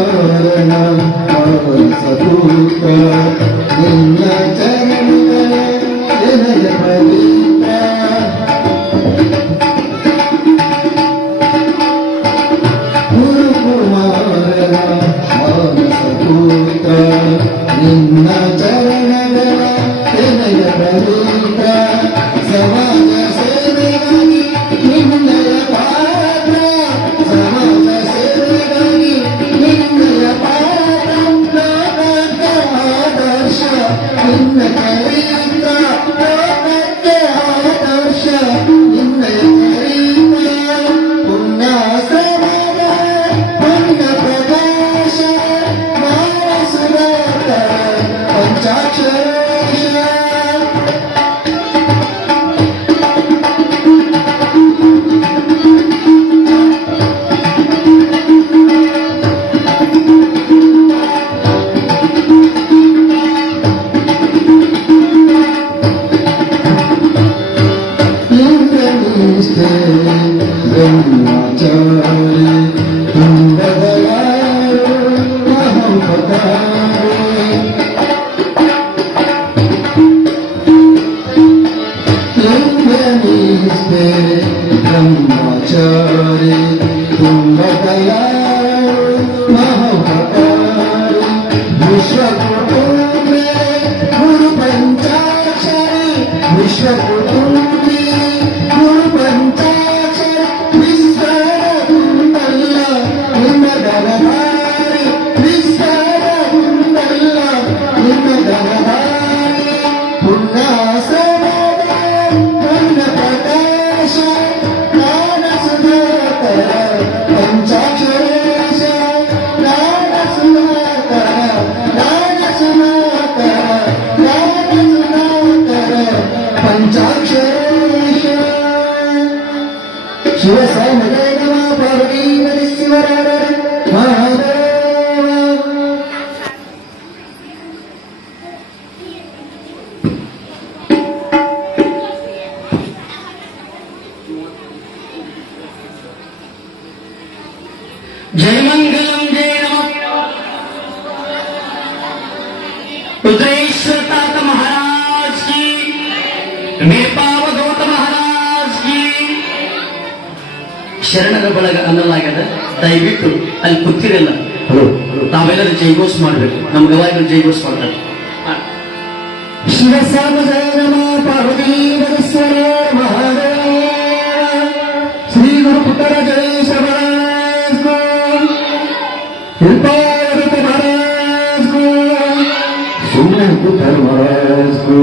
ಕುಮಾರನ ಸಪುತ್ರ ನಿನ್ನ ಚರಣಗಳ ಜನಯ ಪವಿತ್ರ ಗುರು ಕುಮಾರನ ಸಪುತ್ರ ನಿನ್ನ ಚರಣಗಳ ಜನಯ ಪವಿತ್ರ ಸಮಾಜ ಸೇವೆಗಾಗಿ ನಿನ್ನಯ ಪಾತ್ರ ಸಮಾಜ ಸೇವೆಗಾಗಿ ನಿನ್ನಯ ಪಾತ್ರ ಲೋಕಕ್ಕೆ ಆದರ್ಶ ನಿನ್ನ ಚರಿತ್ರ ಲೋಕಕ್ಕೆ ಆದರ್ಶ ನಿನ್ನಯ ಚರಿತ್ರ ಪುಣ್ಯಾಶ್ರಮದ ಪುಣ್ಯ ಪ್ರಕಾಶ ಮಾನಸುರಾತ ಪಂಚಾಕ್ಷರೇಶ ಬ್ರಹ್ಮಚಾರಿ ತುಂಗದಲಾರು ಮಹೋಪಕಾರಿ ಲಿಂಗನಿಷ್ಠೆ ಬ್ರಹ್ಮಚಾರಿ ತುಂಗದಲಾರು ಮಹೋಪಕಾರಿ ವಿಶ್ವಕುಟುಂಬೆ ಗುರು ಪಂಚಾಕ್ಷರಿ ವಿಶ್ವಕುಟುಂಬಿ ಗುರು ಪಂಚಾಕ್ಷರಿ ವಿಶ್ವರ ಕುಂಡಲ್ಲ ನಿಮ್ಮ ಗಣಧಾರಿ ವಿಶ್ವರ ಕುಂಡಲ್ಲ ನಿಮ್ಮ ಗಣಧಾರಿ ಪುಣ್ಯಾಶ್ರಮದ ಪುಣ್ಯ ಪ್ರಕಾಶ ಜ್ಞಾನ ಸುಧಾಕರ ಪಂಚಾಕ್ಷರೇಶ ಜ್ಞಾನ ಸುಧಾಕರ ಜ್ಞಾನ ಸುಧಾಕರ ಜ್ಞಾನ ಸುಧಾಕರ ಪಂಚಾಕ್ಷರೇಶ ಶಿವ ಸಾಮಗಾಯ ನಮಃ ಪಾರ್ವತೀ ಶಿವರಾರ ಮಹಾದೇವ जय मंगलम जय नमः रुद्रेश्वर तात महाराज की ಮೇಪಾವಧೂತ महाराज की ಶರಣರ ಬಳಗ ಅನ್ನಲಾಗ್ಯದ ದಯವಿಟ್ಟು ಅಲ್ಲಿ ಕೂತಿರಲ್ಲ ತಾವೆಲ್ಲರೂ ಜೈಗೋಸ್ ಮಾಡ್ಬೇಕು ನಮ್ಮ ಗವಾಯಿಗಳು ಜೈಗೋಸ್ ಮಾಡ್ತಾರೆ ಶಿವ ಸಾಮಗಾಯ ನಮಃ ಪಾರ್ವತೀ ಮಹಾದೇವ ಶ್ರೀ ಗುರು ಪುಟ್ಟರ ಜಯೇಶ ಮಹಾರಾಜ್ ಕೋ ಕೃಪಾವೃತ ಮಹಾರಾಜ್ ಕೋ ಸುಮ್ಮನೆ ಪುಟ್ಟರ ಮಹಾರಾಜ್ ಕೋ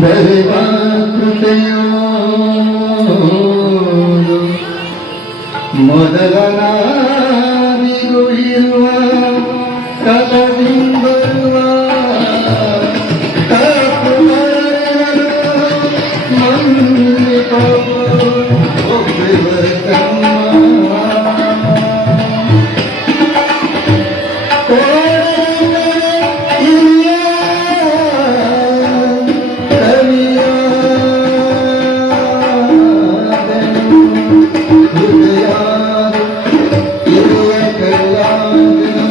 ದೈವಾ ಕೃಪೆಯೋ ಮೊದಲನಾರಿಗೂ ಇರುವ ಕಥದಿಂಬರುವ ತಪ್ಪು ಮರೆಯಲು ಮನ್ನಿಪವು ಒಬ್ಬೆವರತಮ್ಮ ಕಲ್ಯಾಣ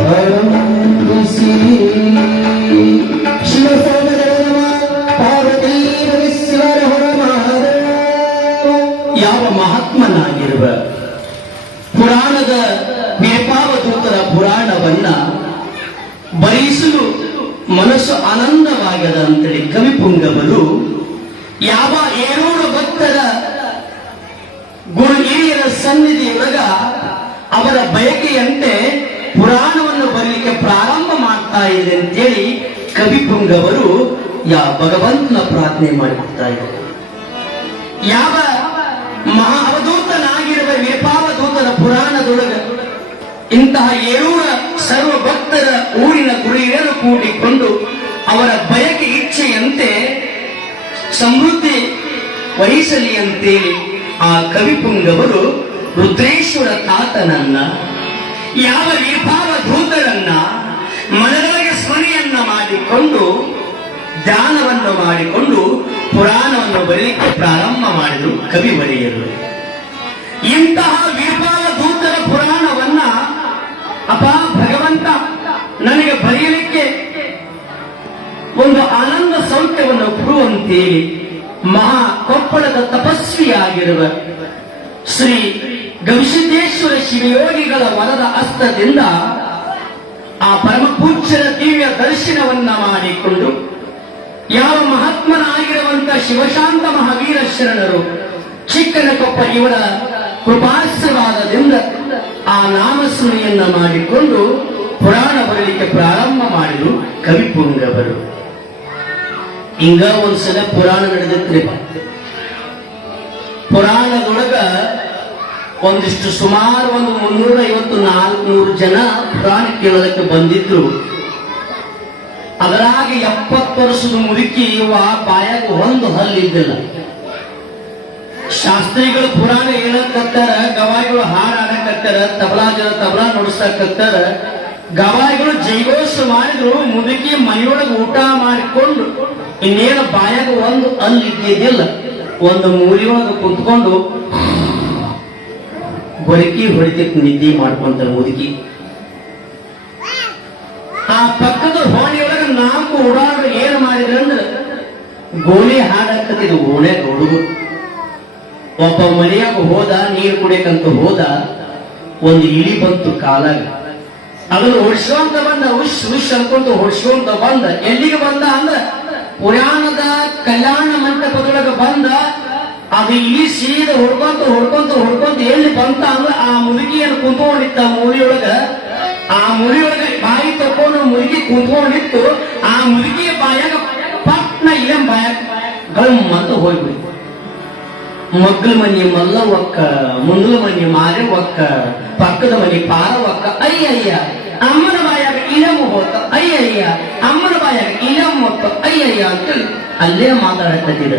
ಆರಂಭಿಸಿ ಶಿವಸೋಮದೇವ ಪಾರ್ವತೀ ಪರಮೇಶ್ವರ ಹೊರಮಾದೇವ. ಯಾವ ಮಹಾತ್ಮನಾಗಿರುವ ಪುರಾಣದ ವಿಪಾವಧೂತರ ಪುರಾಣವನ್ನ ಬರೆಸಲು ಮನಸ್ಸು ಆನಂದವಾಗದ ಅಂತೇಳಿ ಕವಿಪುಂಗವರು ಯಾವ 700 ಭಕ್ತರ ಗುರು ಹಿರಿಯರ ಸನ್ನಿಧಿಯೊಳಗ ಅವರ ಬಯಕೆಯಂತೆ ಪುರಾಣವನ್ನು ಬರಲಿಕ್ಕೆ ಪ್ರಾರಂಭ ಮಾಡ್ತಾ ಇದೆ ಅಂತೇಳಿ ಕವಿಪುಂಗವರು ಭಗವಂತನ ಪ್ರಾರ್ಥನೆ ಮಾಡಿಕೊಡ್ತಾ ಇದ್ದಾರೆ. ಯಾವ ಮಹಾ ಅವಧೂತನಾಗಿರುವ ವೇಪಾವಧೂತರ ಪುರಾಣದೊಳಗ ಇಂತಹ 700 ಸರ್ವ ಭಕ್ತರ ಊರಿನ ಗುರಿಯನ್ನು ಕೂಡಿಕೊಂಡು ಅವರ ಬಯಕೆ ಇಚ್ಛೆಯಂತೆ ಸಮೃದ್ಧಿ ವಹಿಸಲಿ ಅಂತೇಳಿ ಆ ಕವಿಪುಂಗವರು ರುದ್ರೇಶ್ವರ ತಾತನನ್ನ ಯಾವ ವೇಪಾವಧೂತರನ್ನ ಮನದೊಳಗೆ ಸ್ಮರಣೆಯನ್ನ ಮಾಡಿಕೊಂಡು ಧ್ಯಾನವನ್ನು ಮಾಡಿಕೊಂಡು ಪುರಾಣವನ್ನು ಬರೆಯಲಿಕ್ಕೆ ಪ್ರಾರಂಭ ಮಾಡಿದರು ಕವಿವರಿಯರು. ಇಂತಹ ವಿಪಾವಧೂತರ ಪುರಾಣವನ್ನ ಅಪ್ಪ ಭಗವಂತ ನನಗೆ ಬರೆಯಲಿಕ್ಕೆ ಒಂದು ಆನಂದ ಸೌಖ್ಯವನ್ನು ಕೊಡುವಂತೇಳಿ ಮಹಾ ಕೊಪ್ಪಳದ ತಪಸ್ವಿಯಾಗಿರುವ ಶ್ರೀ ಗವಿಸಿದ್ದೇಶ್ವರ ಶಿವಯೋಗಿಗಳ ವರದ ಹಸ್ತದಿಂದ ಆ ಪರಮ ಪೂಜ್ಯರ ದಿವ್ಯ ದರ್ಶನವನ್ನ ಮಾಡಿಕೊಂಡು ಯಾವ ಮಹಾತ್ಮನಾಗಿರುವಂತ ಶಿವಶಾಂತ ಮಹಾವೀರ ಶರಣರು ಚಿಕ್ಕನಕೊಪ್ಪ ಇವರ ಕೃಪಾಶೀರ್ವಾದದಿಂದ ಆ ನಾಮಸ್ಮರಣೆಯನ್ನ ಮಾಡಿಕೊಂಡು ಪುರಾಣ ಬರಲಿಕ್ಕೆ ಪ್ರಾರಂಭ ಮಾಡಿದ್ರು ಕವಿಪುಂಗವರು. ಹಿಂಗ ಒಂದ್ಸಲ ಪುರಾಣ ನಡೆದಿತ್ರಿ. ಪುರಾಣದೊಳಗ ಒಂದಿಷ್ಟು ಸುಮಾರು ಒಂದು 350-400 ಜನ ಪುರಾಣ ಕೇಳೋದಕ್ಕೆ ಬಂದಿದ್ರು. ಅದರಾಗ 70 ವರ್ಷದ ಮುದುಕಿ ಬಾಯಾಗ ಒಂದು ಹಲ್ಲಿದ್ದಿಲ್ಲ. ಶಾಸ್ತ್ರಿಗಳು ಪುರಾಣ ಹೇಳಕತ್ತಾರ, ಗವಾಯಿಗಳು ಹಾಡು ಆಡಕತ್ತಾರ, ತಬಲಾ ಜನ ತಬಲಾ ನುಡಿಸಕತ್ತಾರ, ಗವಾಯಿಗಳು ಜೈಗೋಷ ಮಾಡಿದ್ರು. ಮುದುಕಿ ಮನೆಯೊಳಗೆ ಊಟ ಮಾಡಿಕೊಂಡು ಇನ್ನೇನು ಬಾಯಾಗ ಒಂದು ಹಲ್ಲಿದ್ದಿದ್ದಿಲ್ಲ. ಒಂದು ಮೂಲಿಯೊಳಗೆ ಕುಂತ್ಕೊಂಡು ಗೊರಕಿ ಹೊಡಿತಕ್ಕೆ ನಿದ್ದೆ ಮಾಡ್ಕೊಂತ ಮುದುಕಿ. ಆ ಪಕ್ಕದ ಹೋಣಿಯೊಳಗೆ 4 ಓಡಾಡ್ರು ಏನ್ ಮಾಡಿದ್ರಂದ್ರ ಗೋಣಿ ಹಾಡಾಕತ್ತಿದ್ರು. ಓಣ್ಯಾಗ ಹುಡುಗರು ಒಬ್ಬ ಮನೆಯಾಗ ಹೋದ, ನೀರು ಕುಡಿಯಕಂತ ಹೋದ. ಒಂದು ಇಲಿ ಬಂತು ಕಾಲಾಗ. ಅದನ್ನು ಹೊಡ್ಸ್ಕೊಂತ ಬಂದ, ಉಶ್ ಅನ್ಕೊಂತ ಹೊಡ್ಸ್ಕೊಂತ ಬಂದ. ಎಲ್ಲಿಗೆ ಬಂದ ಅಂದ್ರ ಪುರಾಣದ ಕಲ್ಯಾಣ ಮಂಟಪದೊಳಗೆ ಬಂದ. ಅದು ಇಲಿ ಸೀದ ಹೊಡ್ಕೊಂತ ಎಲ್ಲಿ ಬಂತ ಅಂದ್ರ ಆ ಮುದುಕಿಯನ್ನು ಕುಂತ್ಕೊಂಡಿತ್ತ ಮೂಲಿಯೊಳಗ. ಆ ಮುರಿಯೊಳಗೆ ಬಾಯಿ ತಕೊಂಡು ಮುರುಗಿ ಕುಂತ್ಕೊಂಡಿತ್ತು. ಆ ಮುರುಗಿಯ ಬಾಯಾಗ ಪಟ್ನ ಇಲ್ಲಂ ಬಾಯಾಗ ಗಮ್ ಅಂತ ಹೋಗ್ಬಿಡ್ತು. ಮಗ್ಲ ಮನಿ ಮಲ್ಲವಕ್ಕ, ಮುಂದ್ಲ ಮನಿ ಮಾರವಕ್ಕ, ಪಕ್ಕದ ಮನಿ ಪಾರವಕ್ಕ. ಅಯ್ಯಯ್ಯ ಅಮ್ಮನ ಬಾಯಾಗ ಇಲಮು ಹೋತ, ಅಯ್ಯಯ್ಯ ಅಮ್ಮನ ಬಾಯಾಗ ಇಲಮು ಹೋತ, ಅಯ್ಯಯ್ಯ ಅಂತ ಅಲ್ಲೇ ಮಾತಾಡಕತ್ತಿದ.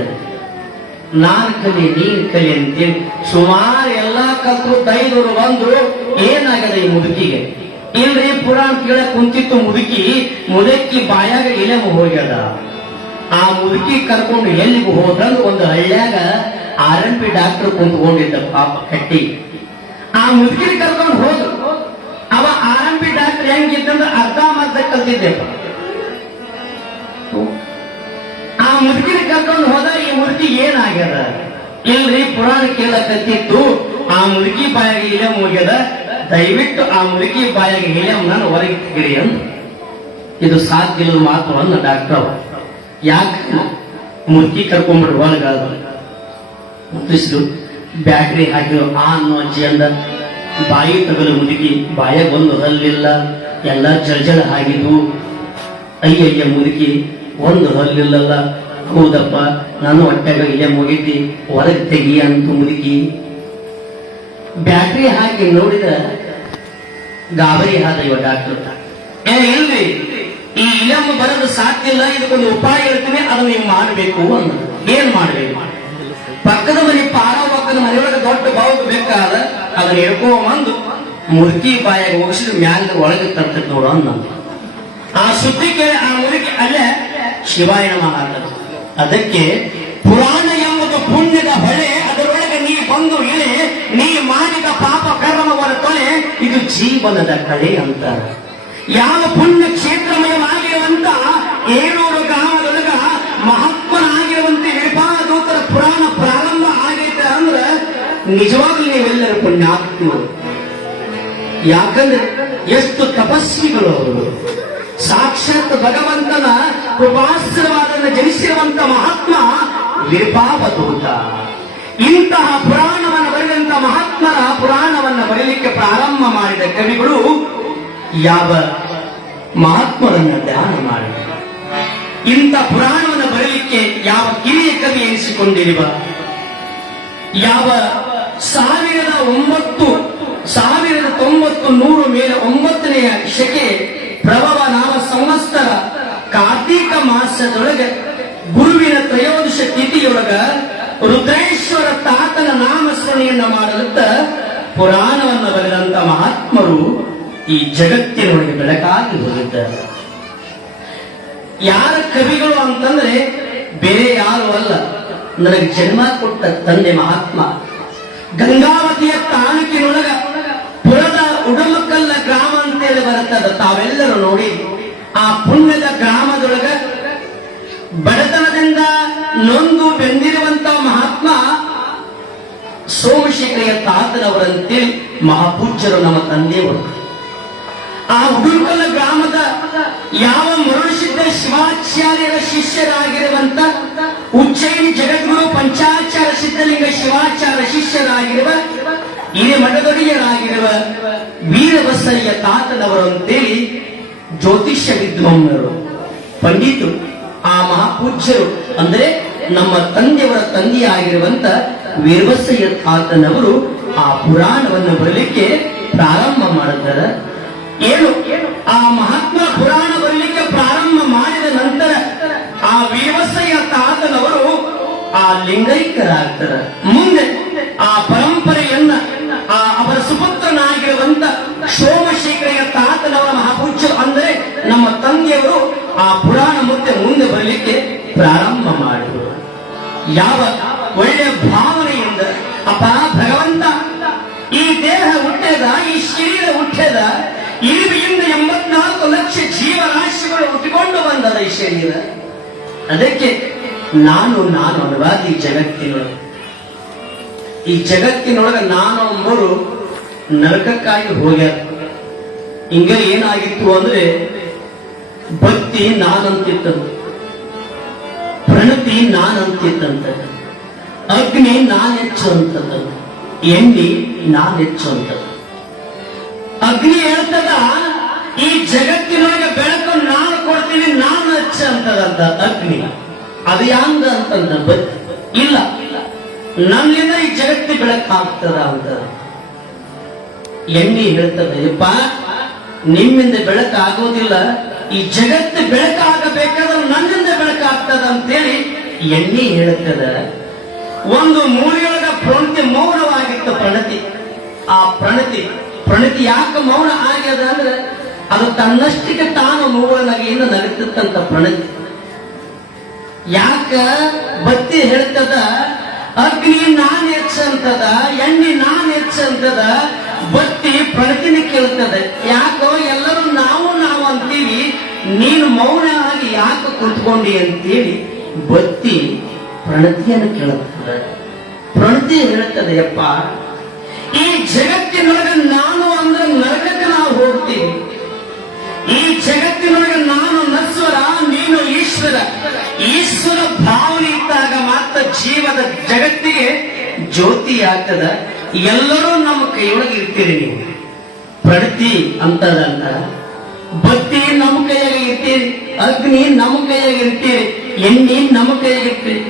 ನಾನ್ ಕಲಿ ನೀನ್ ಕಲಿ ಅಂತೇಳಿ ಸುಮಾರು ಎಲ್ಲಾ ಕಲ್ತರು ದೈವರು ಬಂದ್ರು. ಏನಾಗದ ಈ ಮುದುಕಿಗೆ? ಇಲ್ರಿ ಪುರಾಣ ಕೇಳಕ್ ಕುಂತಿತ್ತು ಮುದುಕಿ ಬಾಯಾಗ ಇಲೆಮು ಹೋಗ್ಯದ. ಆ ಮುದುಕಿ ಕರ್ಕೊಂಡು ಎಲ್ಲಿಗೂ ಹೋದ್ರಂದ್ರೆ ಒಂದು ಹಳ್ಳ್ಯಾಗ RMP ಡಾಕ್ಟರ್ ಕುಂತ್ಕೊಂಡಿದ್ದ ಪಾಪ ಕಟ್ಟಿ. ಆ ಮುದುಕಿನ ಕರ್ಕೊಂಡು ಹೋದ್ರು. ಅವ RMP ಡಾಕ್ಟರ್ ಹೆಂಗಿದ್ದಂದ್ರೆ ಅರ್ಧ ಕಲ್ತಿದ್ದೆಪ್ಪ. ಆ ಮುದುಕಿನ ಕರ್ಕೊಂಡು ಹೋದ. ಈ ಮುದುಕಿ ಏನಾಗ್ಯದ? ಇಲ್ರಿ ಪುರಾಣ ಕೇಳಕತ್ತಿತ್ತು, ಆ ಮುದುಕಿ ಬಾಯಾಗ ಇಲೆಮು ಹೋಗ್ಯದ, ದಯವಿಟ್ಟು ಆ ಮುದುಕಿ ಬಾಯಾಗ ಇಲೆಮನ್ನ ಹೊರಗೆ ತೆಗಿರಿ ಅಂತ. ಇದು ಸಾಧ್ಯ ಇಲ್ಲ ಮಾತು ಅನ್ನ ಡಾಕ್ಟರ್. ಯಾಕೆ? ಮುದುಕಿ ಕರ್ಕೊಂಡ್ಬಿಟ್ಟು ಒಳಗಾದ ಮುಟ್ಟಿಸಿದ್ರು. ಬ್ಯಾಟ್ರಿ ಹಾಕಿದ್ರು. ಆ ಅನ್ನೋ ಅಜ್ಜಿ ಅಂದ. ಬಾಯಿ ತಗಲು ಮುದುಕಿ ಬಾಯಾಗ ಒಂದು ಹಲ್ಲಿಲ್ಲ, ಎಲ್ಲ ಜಳಜಳ ಆಗಿದ್ವು. ಅಯ್ಯಯ್ಯ ಮುದುಕಿ ಒಂದು ಹಲ್ಲಿಲ್ಲಲ್ಲ. ಹೌದಪ್ಪ, ನಾನು ಹೊಟ್ಟೆಗ ಇಲ್ಲೇ ಮುಗಿತಿ, ಹೊರಗೆ ತೆಗಿ ಅಂತ ಮುದುಕಿ. ಬ್ಯಾಟ್ರಿ ಹಾಕಿ ನೋಡಿದ ಗಾಬರಿ ಆದ ಇವ ಡಾಕ್ಟರ್. ಇಲ್ರಿ, ಈ ಇಲಮ್ಮು ಬರೋದು ಸಾಧ್ಯ ಇಲ್ಲ, ಇದಕ್ಕೊಂದು ಉಪಾಯ ಹೇಳ್ತೀನಿ, ಅದನ್ನ ನೀವು ಮಾಡಬೇಕು ಅಂದ. ಏನ್ ಮಾಡ್ಬೇಕು? ಪಕ್ಕದ ಮನೆ ಪಕ್ಕದ ಮನೆಯೊಳಗೆ ದೊಡ್ಡ ಬಾವು ಬೇಕಾದ ಅದನ್ನ ಹಿಡ್ಕೊಂಬಂದು ಮುದುಕಿ ಬಾಯಾಗ ಹೋಗಿಸಿದ್ರು ಮ್ಯಾಲ ಒಳಗೆ ತರ್ತೈತಿ ನೋಡು ಅಂದ. ಆ ಸುದ್ದಿ ಕೇಳಿ ಆ ಮುದುಕಿ ಅಲ್ಲೇ ಶಿವಾಯ ನಮಃ. ಅದಕ್ಕೆ ಪುರಾಣ ಎಂಬುದು ಪುಣ್ಯದ ಹೊಳೆ, ಅದರೊಳಗೆ ನೀ ಬಂದು ಇಳೆ, ನೀ ಮಾಡಿದ ಪಾಪ ಕರ್ಮವರ ತೊಲೆ, ಇದು ಜೀವನದ ಕಳೆ ಅಂತ. ಯಾವ ಪುಣ್ಯ ಕ್ಷೇತ್ರಮಯವಾಗಿರುವಂತ ಏಳೂರು ಗ್ರಾಮದೊಳಗ ಮಹಾತ್ಮನಾಗಿರುವಂತೆ ವಿಪಾದೂತರ ಪುರಾಣ ಪ್ರಾರಂಭ ಆಗೈತೆ ಅಂದ್ರೆ ನಿಜವಾಗ್ಲೂ ನೀವೆಲ್ಲರೂ ಪುಣ್ಯಾತ್ಮರು. ಯಾಕಂದ್ರೆ ಎಷ್ಟು ತಪಸ್ವಿಗಳು ಅವರು. ಸಾಕ್ಷಾತ್ ಭಗವಂತನ ಕೃಪಾಶ್ರವಾದನ್ನು ಜನಿಸಿರುವಂತ ಮಹಾತ್ಮ ವಿಪಾವಧೂತ. ಇಂತಹ ಪುರಾಣವನ್ನು ಬರೆದಂತ ಮಹಾತ್ಮರ ಪುರಾಣವನ್ನು ಬರೆಯಲಿಕ್ಕೆ ಪ್ರಾರಂಭ ಮಾಡಿದ ಕವಿಗಳು ಯಾವ ಮಹಾತ್ಮರನ್ನ ಧ್ಯಾನ ಮಾಡಿ ಇಂಥ ಪುರಾಣವನ್ನು ಬರೆಯಲಿಕ್ಕೆ ಯಾವ ಕಿರಿಯ ಕವಿ ಎನಿಸಿಕೊಂಡಿರುವ ಯಾವ 1990 ಮೇಲೆ 9ನೇ ಶಕೆ ಪ್ರಭವ ನಾಮ ಸಂವತ್ಸರ ಕಾರ್ತೀಕ ಮಾಸದೊಳಗೆ ಗುರುವಿನ ತ್ರಯೋದಶ ತಿಥಿಯೊಳಗ ರುದ್ರೇಶ್ವರ ತಾತನ ನಾಮಸ್ಮರಣೆಯನ್ನ ಮಾಡಲುತ್ತ ಪುರಾಣವನ್ನು ಬರೆದಂತ ಮಹಾತ್ಮರು ಈ ಜಗತ್ತಿನೊಳಗೆ ಬೆಳಕಾಗಿ ಹೋಗಿದ್ದಾರೆ. ಯಾರ ಕವಿಗಳು ಅಂತಂದ್ರೆ ಬೇರೆ ಯಾರು ಅಲ್ಲ, ನನಗೆ ಜನ್ಮ ಕೊಟ್ಟ ತಂದೆ ಮಹಾತ್ಮ. ಗಂಗಾವತಿಯ ತಾಲೂಕಿನೊಳಗ ಪುರದ ಉಡಮಕಲ್ಲ ಗ್ರಾಮ ಅಂತೇಳಿ ಬರುತ್ತದ, ತಾವೆಲ್ಲರೂ ನೋಡಿ. ಆ ಪುಣ್ಯದ ಗ್ರಾಮದೊಳಗ ಬಡತನದಿಂದ ನೊಂದು ಬೆಂದಿರುವಂತ ಮಹಾತ್ಮ ಸೋಮಶೇಖರೆಯ ತಾತನವರಂತೇಳಿ ಮಹಾಪೂಜ್ಯರು ನಮ್ಮ ತಂದೆಯವರು. ಆ ಉಡುಕಲ ಗ್ರಾಮದ ಯಾವ ಮರುಳಸಿದ್ದ ಶಿವಾಚಾರ್ಯರ ಶಿಷ್ಯರಾಗಿರುವಂತ ಉಜ್ಜಯಿನಿ ಜಗದ್ಗುರು ಪಂಚಾಚಾರ ಸಿದ್ಧಲಿಂಗ ಶಿವಾಚಾರ್ಯ ಶಿಷ್ಯರಾಗಿರುವ ಹಿರಿಯ ಮಠದೊಡೆಯರಾಗಿರುವ ವೀರಬಸಯ್ಯ ತಾತನವರು ಅಂತೇಳಿ ಜ್ಯೋತಿಷ್ಯ ವಿದ್ವಾಂಸರು ಪಂಡಿತರು. ಆ ಮಹಾಪೂಜ್ಯರು ಅಂದ್ರೆ ನಮ್ಮ ತಂದೆಯವರ ತಂದೆಯಾಗಿರುವಂತ ವೀರಬಸಯ್ಯ ತಾತನವರು ಆ ಪುರಾಣವನ್ನು ಬರಲಿಕ್ಕೆ ಪ್ರಾರಂಭ ಮಾಡಿದ್ದಾರೆ. ಏನು ಆ ಮಹಾತ್ಮ ಪುರಾಣ ಬರಲಿಕ್ಕೆ ಪ್ರಾರಂಭ ಮಾಡಿದ ನಂತರ ಆ ವೀರಬಸಯ್ಯ ತಾತನವರು ಆ ಲಿಂಗೈಕ್ಯರಾಗ್ತಾರೆ. ಮುಂದೆ ಆ ಪರಂಪರೆಯನ್ನ ಅವರ ಸುಪುತ್ರನಾಗಿರುವಂತ ಸೋಮಶೇಖರೆಯ ತಾತನವರ ಮಹಾಪೂಜ್ಯರು ಅಂದ್ರೆ ನಮ್ಮ ತಂದೆಯವರು ಆ ಪುರಾಣ ಮುಂದೆ ಬರಲಿಕ್ಕೆ ಪ್ರಾರಂಭ ಮಾಡಿದರು. ಯಾವ ಒಳ್ಳೆಯ ಭಾವನೆಯಿಂದ ಅಪ್ಪ ಭಗವಂತ ಈ ದೇಹ ಹುಟ್ಟೆದ, ಈ ಶರೀರ ಹುಟ್ಟೆದ, ಇಲ್ಲಿಂದ 84 ಲಕ್ಷ ಜೀವರಾಶಿಗಳು ಹುಟ್ಟಿಕೊಂಡು ಬಂದದ ಈ ಶರೀರ. ಅದಕ್ಕೆ ನಾನು ಅನ್ನುವಾಗ ಈ ಜಗತ್ತಿನೊಳಗೆ ನಾನು ಮೂರು ನರಕಕ್ಕಾಗಿ ಹೋಗ್ಯಾರ. ಹಿಂಗ ಏನಾಗಿತ್ತು ಅಂದ್ರೆ ಭಕ್ತಿ ನಾನಂತಿತ್ತದು, ಪ್ರಣತಿ ನಾನಂತಿತ್ತಂತ, ಅಗ್ನಿ ನಾನೆಚ್ಚು ಅಂತದ, ಎಣ್ಣಿ ನಾನೆಚ್ಚು ಅಂತದ. ಅಗ್ನಿ ಹೇಳ್ತದ ಈ ಜಗತ್ತಿನೊಳಗೆ ಬೆಳಕು ನಾನು ಕೊಡ್ತೀನಿ, ನಾನು ಹಚ್ಚ ಅಂತದಂತ ಅಗ್ನಿ. ಅದು ಯಾಂದ ಅಂತಂದ ಭಕ್ತಿ ಇಲ್ಲ, ನನ್ನಿಂದ ಈ ಜಗತ್ತಿ ಬೆಳಕಾಗ್ತದ ಅಂತ. ಎಣ್ಣಿ ಹೇಳ್ತದೆ ಯಪ್ಪ ನಿಮ್ಮಿಂದ ಬೆಳಕಾಗೋದಿಲ್ಲ, ಈ ಜಗತ್ತು ಬೆಳಕಾಗಬೇಕಾದ್ರೆ ನನ್ನಿಂದ ಬೆಳಕಾಗ್ತದ ಅಂತೇಳಿ ಎಣ್ಣೆ ಹೇಳ್ತದ. ಒಂದು ಮೂಲೆಯೊಳಗ ಪ್ರಣತಿ ಮೌನವಾಗಿತ್ತು ಪ್ರಣತಿ. ಆ ಪ್ರಣತಿ ಯಾಕೆ ಮೌನ ಆಗ್ಯದ ಅಂದ್ರೆ ಅದು ತನ್ನಷ್ಟಿಗೆ ತಾನು ಮೂವನಾಗಿಯಿಂದ ನಗುತ್ತಂತ ಪ್ರಣತಿ. ಯಾಕ ಬತ್ತಿ ಹೇಳ್ತದ ಅಗ್ನಿ ನಾನ್ ಹೆಚ್ಚಂತದ, ಎಣ್ಣೆ ನಾನ್ ಹೆಚ್ಚಂತದ, ಬತ್ತಿ ಪ್ರಣತಿನ ಕೇಳ್ತದೆ. ಯಾಕೋ ಎಲ್ಲರೂ ನಾವು ಅಂತೀವಿ, ನೀನು ಮೌನ ಆಗಿ ಯಾಕೆ ಕುಳಿತುಕೊಂಡಿ ಅಂತೇಳಿ ಬತ್ತಿ ಪ್ರಣತಿಯನ್ನು ಕೇಳುತ್ತದೆ. ಪ್ರಣತಿ ಹೇಳ್ತದೆ ಯಪ್ಪ ಈ ಜಗತ್ತಿನೊಳಗೆ ನಾನು ಅಂದ್ರೆ ನರಕಕ್ಕೆ ನಾವು ಹೋಗ್ತೀವಿ. ಈ ಜಗತ್ತಿನೊಳಗೆ ನಾನು ನಶ್ವರ, ನೀನು ಈಶ್ವರ. ಈಶ್ವರ ಭಾವನೆ ಇದ್ದಾಗ ಮಾತ್ರ ಜೀವದ ಜಗತ್ತಿಗೆ ಜ್ಯೋತಿ ಆಗ್ತದ. ಎಲ್ಲರೂ ನಮ್ಮ ಕೈಯೊಳಗೆ ಇರ್ತೀರಿ. ನೀವು ಪ್ರಣತಿ ಅಂತದಂತ ಭಕ್ತಿ ನಮ್ಮ ಕೈಯಾಗ ಇರ್ತೀರಿ, ಅಗ್ನಿ ನಮ್ಮ ಕೈಯಾಗ ಇರ್ತೀರಿ, ಎಣ್ಣೆ ನಮ್ಮ ಕೈಯಾಗ ಇರ್ತೀರಿ.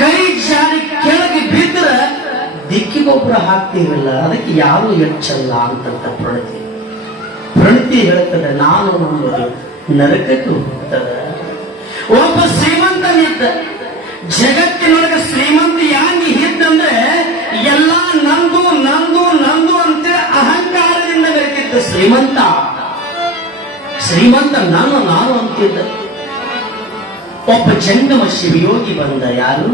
ಕೈ ಜಾರಿ ಕೆಳಗೆ ಬಿದ್ದರೆ ದಿಕ್ಕಿಗೊಬ್ಬರ ಹಾಕ್ತೀವಲ್ಲ, ಅದಕ್ಕೆ ಯಾರು ಹೆಚ್ಚಲ್ಲ ಅಂತಂತ ಪ್ರಣತಿ ಹೇಳ್ತದೆ. ನಾನು ನಮ್ಮದು ನರಕಕ್ಕೆ ಹೋಗ್ತದ. ಒಬ್ಬ ಶ್ರೀಮಂತನಿದ್ದ, ಜಗತ್ತಿನೊಳಗೆ ಶ್ರೀಮಂತ ಯಾಕೆ ಇದ್ದಂದ್ರೆ ಎಲ್ಲ ನಂದು ನಂದು ನಂದು ಅಂತ ಅಹಂಕಾರದಿಂದ ಬೆರೆತಿದ್ದ ಶ್ರೀಮಂತ ನಾನು ಅಂತಿದ್ದ. ಒಬ್ಬ ಜಂಗಮ ಶಿವಯೋಗಿ ಬಂದ. ಯಾರು?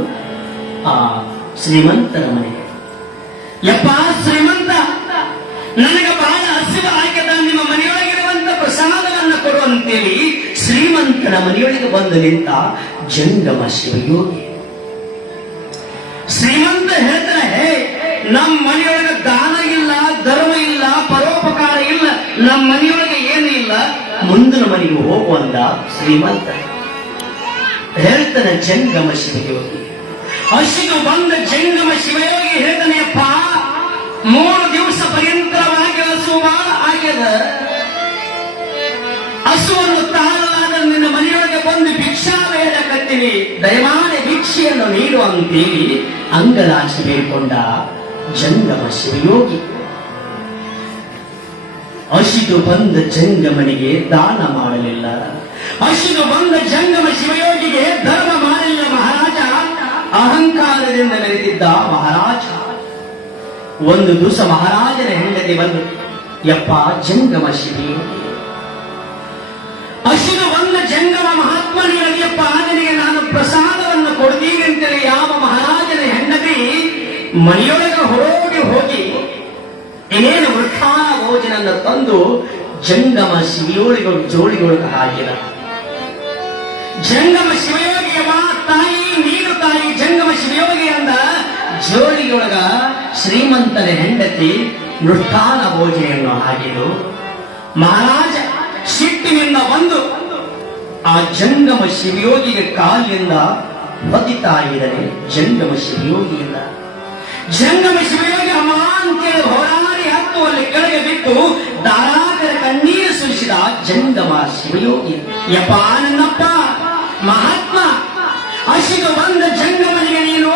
ಆ ಶ್ರೀಮಂತರ ಮನೆಗೆ. ಯಪ್ಪ ಶ್ರೀಮಂತ, ನನಗೆ ಬಹಳ ಹಸಿವು ಆಗ್ಯದ, ನಿಮ್ಮ ಮನೆಯೊಳಗಿರುವಂತ ಪ್ರಸಾದವನ್ನು ಕೊಡುವಂತೇಳಿ ಶ್ರೀಮಂತನ ಮನೆಯೊಳಗೆ ಬಂದು ನಿಂತ ಜಂಗಮ ಶಿವಯೋಗಿ. ಶ್ರೀಮಂತ ಹೇಳ್ತಾರೆ, ಹೇ, ನಮ್ಮ ಮನೆಯೊಳಗೆ ದಾನ ಇಲ್ಲ, ಧರ್ಮ ಇಲ್ಲ, ಪರೋಪಕಾರ ಇಲ್ಲ, ನಮ್ಮ ಮನೆಯೊಳಗೆ ಏನು ಇಲ್ಲ, ಮುಂದಿನ ಮನೆಗೆ ಹೋಗುವಂತ ಶ್ರೀಮಂತ. ಹೇಳ್ತಾನೆ ಜಂಗಮ ಶಿವಯೋಗಿ. ಹಸಿದು ಬಂದ ಜಂಗಮ ಶಿವಯೋಗಿ ಹೇಳ್ತಾನೆಯಪ್ಪ, 3 ದಿವಸ ಪರ್ಯಂತರವಾಗಿ ಹಸು ಬಾಳ ಆಗ್ಯದ, ಹಸುವನ್ನು ತಾಳಲಾದ ನಿನ್ನ ಮನೆಯೊಳಗೆ ಬಂದು ಭಿಕ್ಷಾ ಬೇಡಕತ್ತೀನಿ, ದಯಮಾಡಿ ಭಿಕ್ಷೆಯನ್ನು ನೀಡು ಅಂತೇಳಿ ಅಂಗಲಾಚಿ ಬೇಡ್ಕೊಂಡ ಜಂಗಮ ಶಿವಯೋಗಿ. ಹಸಿದು ಬಂದ ಜಂಗಮನಿಗೆ ದಾನ ಮಾಡಲಿಲ್ಲ, ಹಸಿದು ಬಂದ ಜಂಗಮ ಶಿವಯೋಗಿಗೆ ಧರ್ಮ ಮಾಡಲಿಲ್ಲ ಮಹಾರಾಜ. ಅಹಂಕಾರದಿಂದ ಮೆರೆದಿದ್ದ ಮಹಾರಾಜ. ಒಂದು ದಿವಸ ಮಹಾರಾಜನ ಹೆಂಡತಿ ಬಂದು, ಯಪ್ಪ ಜಂಗಮ ಶಿವಯೋಗಿ, ಹಸಿದು ಬಂದ ಜಂಗಮ ಮಹಾತ್ಮನಿಯಪ್ಪ, ನಿನಗೆ ನಾನು ಪ್ರಸಾದವನ್ನು ಕೊಡ್ತೀನಿ ಅಂತೇಳಿ ಯಾವ ಮಹಾರಾಜನ ಹೆಂಡತಿ ಮನೆಯೊಳಗೆ ಹೊರೋಡಿ ಹೋಗಿ ಏನೇನು ವೃಕ್ಷಾನ ಭೋಜನ ತಂದು ಜಂಗಮ ಶಿವಯೋಗಿಗಳು ಜೋಡಿಗೊಳಗೆ ಹಾಕಿದ. ಜಂಗಮ ಶಿವಯೋಗಿಯ ತಾಯಿ, ನೀನು ತಾಯಿ ಜಂಗಮ ಶಿವಯೋಗಿ ಅಂದ ಜೋಡಿಯೊಳಗ ಶ್ರೀಮಂತನ ಹೆಂಡತಿ ಮೃಷ್ಟಾನ ಭೋಜನೆಯನ್ನು ಹಾಕಿದು. ಮಹಾರಾಜ ಸಿಟ್ಟಿನಿಂದ ಬಂದು ಆ ಜಂಗಮ ಶಿವಯೋಗಿಗೆ ಕಾಲಿನಿಂದ ಬದಿತಾ ಇದ್ದರೆ ಜಂಗಮ ಶಿವಯೋಗಿಯಿಂದ. ಜಂಗಮ ಶಿವಯೋಗಿ ಅಮ್ಮ ಅಂತೇಳಿ ಹೋರಾಡಿ ಹತ್ತು ಅಲ್ಲಿ ಕೆಳಗೆ ಬಿಟ್ಟು ಧಾರಾಕರ ಕಣ್ಣೀರು ಸುರಿಸಿದ ಜಂಗಮ ಶಿವಯೋಗಿ. ಯಪ್ಪ ನನ್ನಪ್ಪ ಮಹಾತ್ಮ, ಹಸಿದು ಬಂದ ಜಂಗಮನಿಗೆ ನೀನು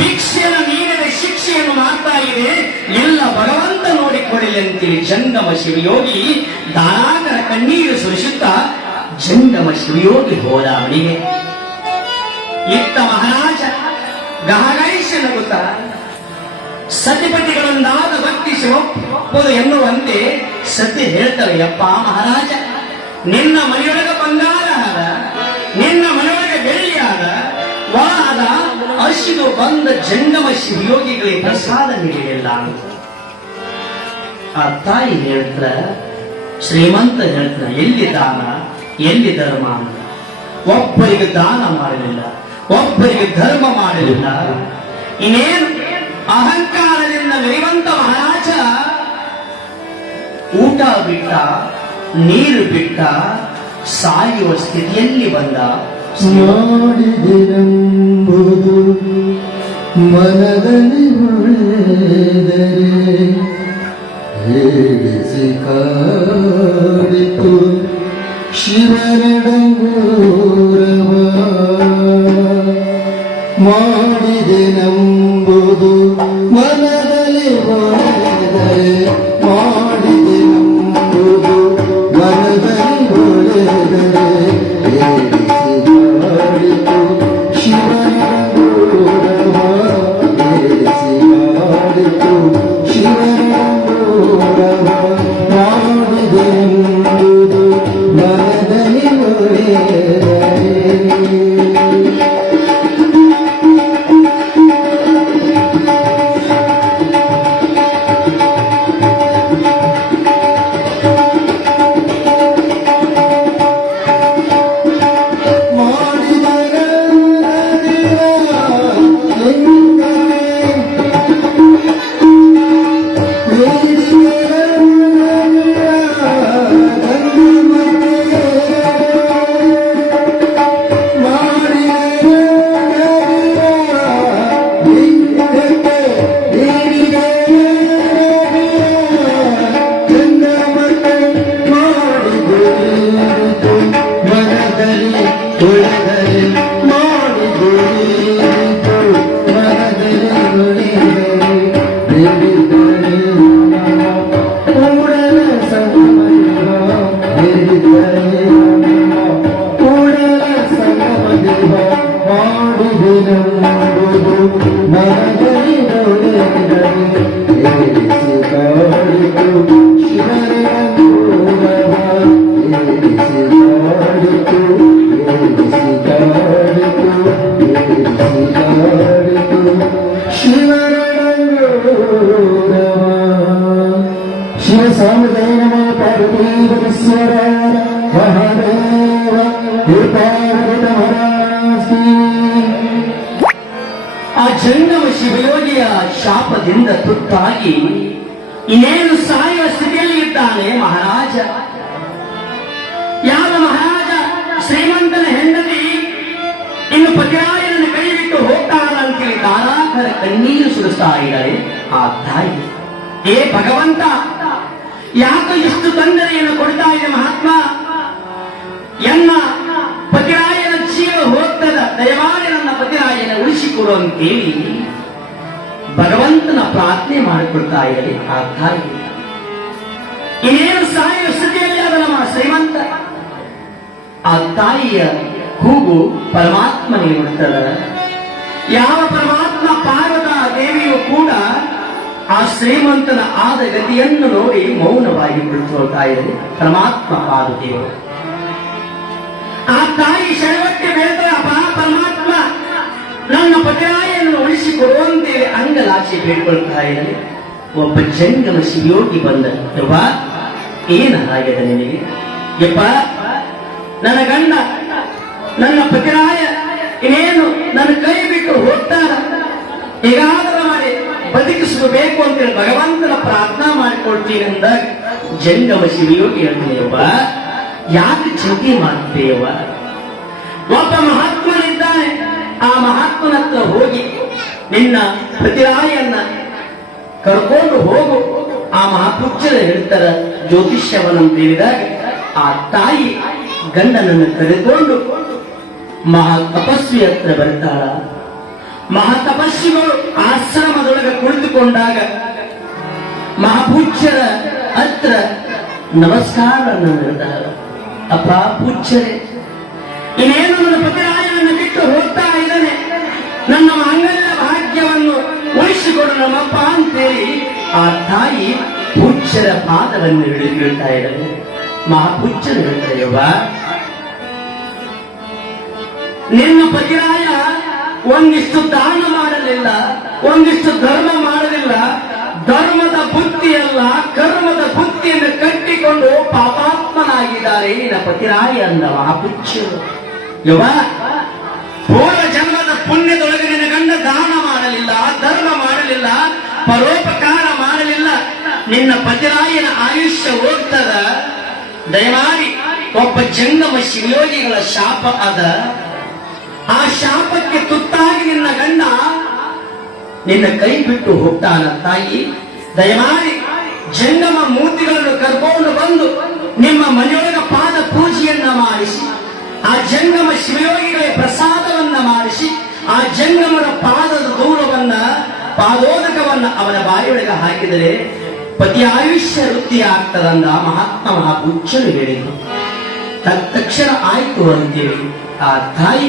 ಭಿಕ್ಷೆಯನ್ನು ನೀಡಿದ ಶಿಕ್ಷೆಯನ್ನು ಮಾಡ್ತಾ ಇದೆ, ಎಲ್ಲ ಭಗವಂತ ನೋಡಿಕೊಳ್ಳಲಿ ಅಂತೇಳಿ ಜಂಗಮ ಶಿವಯೋಗಿ ಧಾರಾಕರ ಕಣ್ಣೀರು ಸುರಿಸುತ್ತಾ ಜಂಗಮ ಶಿವಯೋಗಿ ಹೋದ ಅವನಿಗೆ. ಇತ್ತ ಮಹಾರಾಜ ಗಹಗೈಸಿ ನಗುತ್ತ ಸತಿಪತಿಗಳೊಂದಾದ ಭಕ್ತಿ ಶಿವಪ್ಪದು ಎನ್ನುವಂತೆ ಸತಿ ಹೇಳ್ತಾರೆ, ಯಪ್ಪ ಮಹಾರಾಜ, ನಿನ್ನ ಮನೆಯೊಳಗೆ ಬಂಗಾರ ಆದ, ನಿನ್ನ ಮನೆಯೊಳಗೆ ಬೆಳ್ಳಿ ಆದ, ವಾದ, ಹಸಿದು ಬಂದ ಜಂಗಮ ಶಿವಯೋಗಿಗಳಿಗೆ ಪ್ರಸಾದ ನೀಡಲಿಲ್ಲ ಅಂತ. ಆ ತಾಯಿ ಹೇಳ್ತಾರ, ಶ್ರೀಮಂತ ಹೇಳ್ತಾರ, ಎಲ್ಲಿ ದಾನ ಎಲ್ಲಿ ಧರ್ಮ ಅಂತ. ಒಬ್ಬರಿಗೆ ದಾನ ಮಾಡಲಿಲ್ಲ, ಒಬ್ಬರಿಗೆ ಧರ್ಮ ಮಾಡಲಿಲ್ಲ, ಇನ್ನೇನು ಅಹಂಕಾರದಿಂದ ಮೆರೆಯುವಂತ ಮಹಾರಾಜ ಊಟ ಬಿಟ್ಟ, ನೀರು ಬಿಟ್ಟ, ಸಾಯುವ ಸ್ಥಿತಿಯಲ್ಲಿ ಬಂದ. ಮಾಡಿದೆನೆಂಬುದು ಮನದಲ್ಲಿ ಉಳಿದರೆ ಹೇಳಿಸಿ ಕಾಡಿತು ಶಿವನಡಂಗೂರವ. ಮಾಡಿದೆನೆಂಬುದು ಮನದಲ್ಲಿ ಉಳಿದರೆ, ಮಾಡಿದೆನೆಂಬುದು ಮನದಲ್ಲಿ ಉಳಿದರೆ ಪಾರ್ವತೀಶ್ವರ ಮಹಾದೇವ ಕೃಪಾವೃತಮರಾಸ್ತಿ. ಆ ಜಂಗಮ ಶಿವಯೋಗಿಯ ಶಾಪದಿಂದ ತುತ್ತಾಗಿ ಇನ್ನೇನು ಸಾಯುವ ಸ್ಥಿತಿಯಲ್ಲಿ ಇದ್ದಾನೆ ಮಹಾರಾಜ. ಯಾವ ಮಹಾರಾಜ ಶ್ರೀಮಂತನ ಹೆಂಡತಿ ಇನ್ನು ಪತಿರಾಯನನ್ನು ಕೈ ಬಿಟ್ಟು ಹೋಗ್ತಾಳ ಅಂತೇಳಿ ಧಾರಾಕಾರ ಕಣ್ಣೀರು ಸುರಿಸ್ತಾ ಇದ್ದಾರೆ ಆ ತಾಯಿ. ಏ ಭಗವಂತ, ಯಾಕೆ ಇಷ್ಟು ತೊಂದರೆಯನ್ನು ಕೊಡ್ತಾ ಇದೆ ಮಹಾತ್ಮ? ಎನ್ನ ಪತಿರಾಯನ ಜೀವ ಹೋಗ್ತದ, ದಯಮಾಡಿ ನನ್ನ ಪತಿರಾಯನ ಉಳಿಸಿಕೊಡು ಅಂತೇಳಿ ಭಗವಂತನ ಪ್ರಾರ್ಥನೆ ಮಾಡಿಕೊಡ್ತಾ ಇದ್ದಾರೆ ಆ ತಾಯಿ. ಇನ್ನೇನು ಸಾಯುವ ಸ್ಥಿತಿಯಲ್ಲಿ ಆದ ನಮ್ಮ ಶ್ರೀಮಂತ. ಆ ತಾಯಿಯ ಕೂಗು ಪರಮಾತ್ಮನಿಗೆ ಬಿಡ್ತದ. ಯಾವ ಪರಮಾತ್ಮ ಪಾರ್ವತ ದೇವಿಯು ಕೂಡ ಆ ಶ್ರೀಮಂತನ ಆದ ಗತಿಯನ್ನು ನೋಡಿ ಮೌನವಾಗಿ ಬಿಡ್ತಾ ಇದ್ದಾರೆ ಪರಮಾತ್ಮ ಪಾರ್ವತಿಯವರು. ಆ ತಾಯಿ ಶರವಕ್ಕೆ ಬೇಡ್ತಾರಪ್ಪ, ಪರಮಾತ್ಮ ನನ್ನ ಪತಿರಾಯನನ್ನು ಉಳಿಸಿಕೊಡುವಂತೇಳಿ ಅಂಗಲಾಚಿ ಬೇಡ್ಕೊಳ್ತಾ ಇದ್ದಾರೆ. ಒಬ್ಬ ಜಂಗಮ ಶಿವಯೋಗಿ ಬಂದ, ಯವ್ವ ಏನಾಗಿದೆ ನಿನಗೆ? ಯಪ್ಪ, ನನ್ನ ಗಂಡ ನನ್ನ ಪತಿರಾಯ ಇನ್ನೇನು ನನ್ನ ಕೈ ಬಿಟ್ಟು ಹೋಗ್ತಾರ, ಹೇಗಾದರೂ ಮಾಡಿ ಬದುಕಿಸಬೇಕು ಅಂತೇಳಿ ಭಗವಂತನ ಪ್ರಾರ್ಥನಾ ಮಾಡಿಕೊಡ್ತೀನಿ ಅಂದಾಗ ಜಂಗಮ ಶಿವಯೋಗಿ ಹೇಳ್ತೀಯವ್ವ, ಯಾಕೆ ಚಿಂತೆ ಮಾಡ್ತೀಯವ್ವ? ಒಬ್ಬ ಮಹಾತ್ಮನಿದ್ದಾನೆ, ಆ ಮಹಾತ್ಮನ ಹತ್ರ ಹೋಗಿ ನಿನ್ನ ಪತಿರಾಯನ್ನ ಕರ್ಕೊಂಡು ಹೋಗು. ಆ ಮಹಾಪುರುಷರು ಹೇಳ್ತಾರ ಜ್ಯೋತಿಷ್ಯವನಂತ ಹೇಳಿದಾಗ ಆ ತಾಯಿ ಗಂಡನನ್ನು ಕರೆದುಕೊಂಡು ಮಹಾ ತಪಸ್ವಿ ಹತ್ರ ಬರ್ತಾಳ. ಮಹಾತಪಸ್ವಿಗಳು ಆಶ್ರಮದೊಳಗೆ ಕುಳಿತುಕೊಂಡಾಗ ಮಹಾಪೂಜ್ಯರ ಹತ್ರ ನಮಸ್ಕಾರ ನಡೆದಾರ. ಅಪ್ಪ ಪೂಜ್ಯರೇ, ಇನ್ನೇನು ನನ್ನ ಪತಿರಾಯನನ್ನು ಬಿಟ್ಟು ಹೋಗ್ತಾ ಇದ್ದಾನೆ, ನನ್ನ ಮಾಂಗಲ್ಯ ಭಾಗ್ಯವನ್ನು ಉಳಿಸಿಕೊಡು ನಮ್ಮಪ್ಪ ಅಂತೇಳಿ ಆ ತಾಯಿ ಪೂಜ್ಯರ ಪಾದವನ್ನು ಹಿಡಿದುಕೊಳ್ತಾ ಇದ್ದಾರೆ. ಮಹಾಪೂಜ್ಯರು ಹೇಳ್ತಾರೆ, ಯವ್ವ ನಿನ್ನ ಪತಿರಾಯ ಒಂದಿಷ್ಟು ದಾನ ಮಾಡಲಿಲ್ಲ, ಒಂದಿಷ್ಟು ಧರ್ಮ ಮಾಡಲಿಲ್ಲ, ಧರ್ಮದ ಬುದ್ಧಿಯಲ್ಲ ಕರ್ಮದ ಬುದ್ಧಿಯನ್ನು ಕಟ್ಟಿಕೊಂಡು ಪಾಪಾತ್ಮನಾಗಿದ್ದಾರೆ ನಿನ್ನ ಪತಿರಾಯ ಅಂದ ಮಹಾಪುರುಷರು. ಯವ್ವ, ಪೂರ್ವ ಜನ್ಮದ ಪುಣ್ಯದೊಳಗೆ ನಿನ್ನ ಗಂಡ ದಾನ ಮಾಡಲಿಲ್ಲ, ಧರ್ಮ ಮಾಡಲಿಲ್ಲ, ಪರೋಪಕಾರ ಮಾಡಲಿಲ್ಲ, ನಿನ್ನ ಪತಿರಾಯನ ಆಯುಷ್ಯ ಹೋಗ್ತದ. ದಯಮಾಡಿ ಒಬ್ಬ ಜಂಗಮ ಶಿವಯೋಗಿಗಳ ಶಾಪ ಅದ, ಆ ಶಾಪಕ್ಕೆ ತುತ್ತಾಗಿ ನಿನ್ನ ಗಂಡ ನಿನ್ನ ಕೈ ಬಿಟ್ಟು ಹೋಗ್ತಾನ. ತಾಯಿ ದಯಮಾಡಿ ಜಂಗಮ ಮೂರ್ತಿಗಳನ್ನು ಕರ್ಕೊಂಡು ಬಂದು ನಿಮ್ಮ ಮನೆಯೊಳಗ ಪಾದ ಪೂಜೆಯನ್ನ ಮಾಡಿಸಿ, ಆ ಜಂಗಮ ಶಿವಯೋಗಿಗಳ ಪ್ರಸಾದವನ್ನ ಮಾಡಿಸಿ, ಆ ಜಂಗಮರ ಪಾದದ ದೂರವನ್ನ ಪಾದೋದಕವನ್ನ ಅವನ ಬಾಯಿಯೊಳಗೆ ಹಾಕಿದರೆ ಪತಿ ಆಯುಷ್ಯ ವೃತ್ತಿ ಆಗ್ತದಂದ ಮಹಾತ್ಮ ಮಹಾಪೂಜ್ಯರು ಹೇಳಿದ್ರು. ತಕ್ಷಣ ಆಯ್ತು ಅಂತೇಳಿ ಆ ತಾಯಿ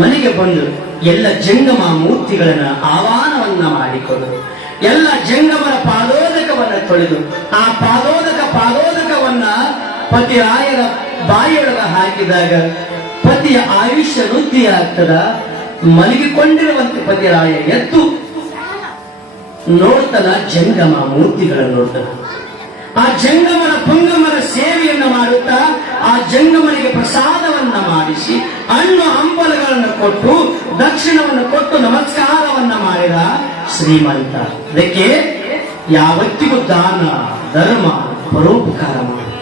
ಮನೆಗೆ ಬಂದು ಎಲ್ಲ ಜಂಗಮ ಮೂರ್ತಿಗಳನ್ನ ಆಹ್ವಾನವನ್ನ ಮಾಡಿಕೊಂಡರು. ಎಲ್ಲ ಜಂಗಮರ ಪಾದೋದಕವನ್ನ ತೊಳೆದು ಆ ಪಾದೋದಕವನ್ನ ಪತಿರಾಯರ ಬಾಯಿಯೊಳಗ ಹಾಕಿದಾಗ ಪತಿಯ ಆಯುಷ್ಯ ವೃದ್ಧಿ ಆಗ್ತದ. ಮಲಗಿಕೊಂಡಿರುವಂತೆ ಪತಿರಾಯ ಎದ್ದು ನೋಡ್ತನ ಜಂಗಮ ಮೂರ್ತಿಗಳನ್ನು ನೋಡ್ತಾನ. ಆ ಜಂಗಮರ ಪುಂಗಮರ ಸೇವೆಯನ್ನು ಮಾಡುತ್ತಾ ಆ ಜಂಗಮನಿಗೆ ಪ್ರಸಾದವನ್ನ ಮಾಡಿಸಿ ಹಣ್ಣು ಹಂಪಲುಗಳನ್ನು ಕೊಟ್ಟು ದಕ್ಷಿಣವನ್ನು ಕೊಟ್ಟು ನಮಸ್ಕಾರವನ್ನ ಮಾಡಿದ ಶ್ರೀಮಂತ. ಅದಕ್ಕೆ ಯಾವತ್ತಿಗೂ ದಾನ ಧರ್ಮ ಪರೋಪಕಾರ ಮಾಡಿ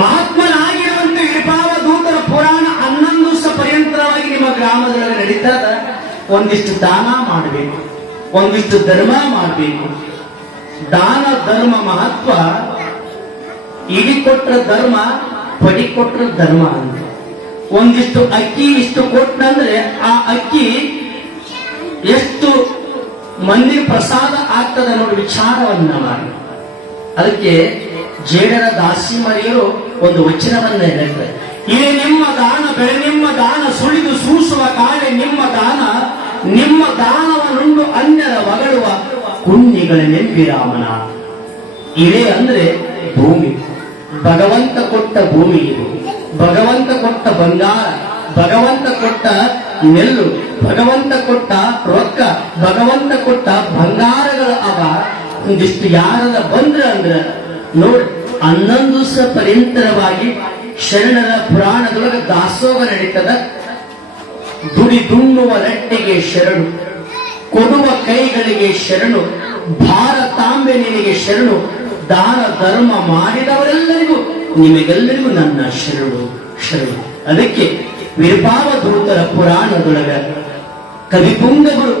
ಮಹಾತ್ಮನಾಗಿರುವಂತ ವಿಪಾವ ದೂತರ ಪುರಾಣ 11 ದಿವಸ ಪರ್ಯಂತರವಾಗಿ ನಿಮ್ಮ ಗ್ರಾಮದೊಳಗೆ ನಡೀತದ. ಒಂದಿಷ್ಟು ದಾನ ಮಾಡಬೇಕು, ಒಂದಿಷ್ಟು ಧರ್ಮ ಮಾಡಬೇಕು. ದಾನ ಧರ್ಮ ಮಹತ್ವ ಇಡಿ ಕೊಟ್ರ ಧರ್ಮ, ಪಡಿ ಕೊಟ್ರ ಧರ್ಮ ಅಂತ. ಒಂದಿಷ್ಟು ಅಕ್ಕಿ ಇಷ್ಟು ಕೊಟ್ಟಂದ್ರೆ ಆ ಅಕ್ಕಿ ಎಷ್ಟು ಮಂದಿ ಪ್ರಸಾದ ಆಗ್ತದೆ ನೋಡಿ ವಿಚಾರವನ್ನ ಮಾಡಿ. ಅದಕ್ಕೆ ಜೇಡರ ದಾಸಿ ಮರಿಯರು ಒಂದು ವಚನವನ್ನ ಹೇಳ್ತಾರೆ, ಇದೇ ನಿಮ್ಮ ದಾನ ಬೆಳೆ ನಿಮ್ಮ ದಾನ ಸುಳಿದು ಸೂಸುವ ಕಾಳೆ ನಿಮ್ಮ ದಾನ, ನಿಮ್ಮ ದಾನವನ್ನುಂಡು ಅನ್ಯರ ಹೊಗಳುವ ಕುಂದಿಗಳ ನೆಂಪಿರಾಮನ. ಇಳೆ ಅಂದ್ರೆ ಭೂಮಿ, ಭಗವಂತ ಕೊಟ್ಟ ಭೂಮಿ ಇದು, ಭಗವಂತ ಕೊಟ್ಟ ಬಂಗಾರ, ಭಗವಂತ ಕೊಟ್ಟ ನೆಲ್ಲು, ಭಗವಂತ ಕೊಟ್ಟ ರೊಕ್ಕ, ಭಗವಂತ ಕೊಟ್ಟ ಬಂಗಾರಗಳ ಅವ. ಒಂದಿಷ್ಟು ಯಾರದ ಬಂದ್ರ ಅಂದ್ರ ನೋಡಿ 11 ದಿವಸ ಪರ್ಯಂತರವಾಗಿ ಶರಣರ ಪುರಾಣದೊಳಗ ದಾಸೋಹ ನಡೀತದ. ದುಡಿ ದುಣ್ಣುವ ರಟ್ಟಿಗೆ ಶರಣು, ಕೊಡುವ ಕೈಗಳಿಗೆ ಶರಣು, ಭಾರತಾಂಬೆ ನಿನಗೆ ಶರಣು, ದಾನ ಧರ್ಮ ಮಾಡಿದವರೆಲ್ಲರಿಗೂ ನಿಮಗೆಲ್ಲರಿಗೂ ನನ್ನ ಶರಣು ಶರಣು. ಅದಕ್ಕೆ ವಿರ್ಭಾವಧೂತರ ಪುರಾಣದೊಳಗ ಕವಿಪುಂಗವರು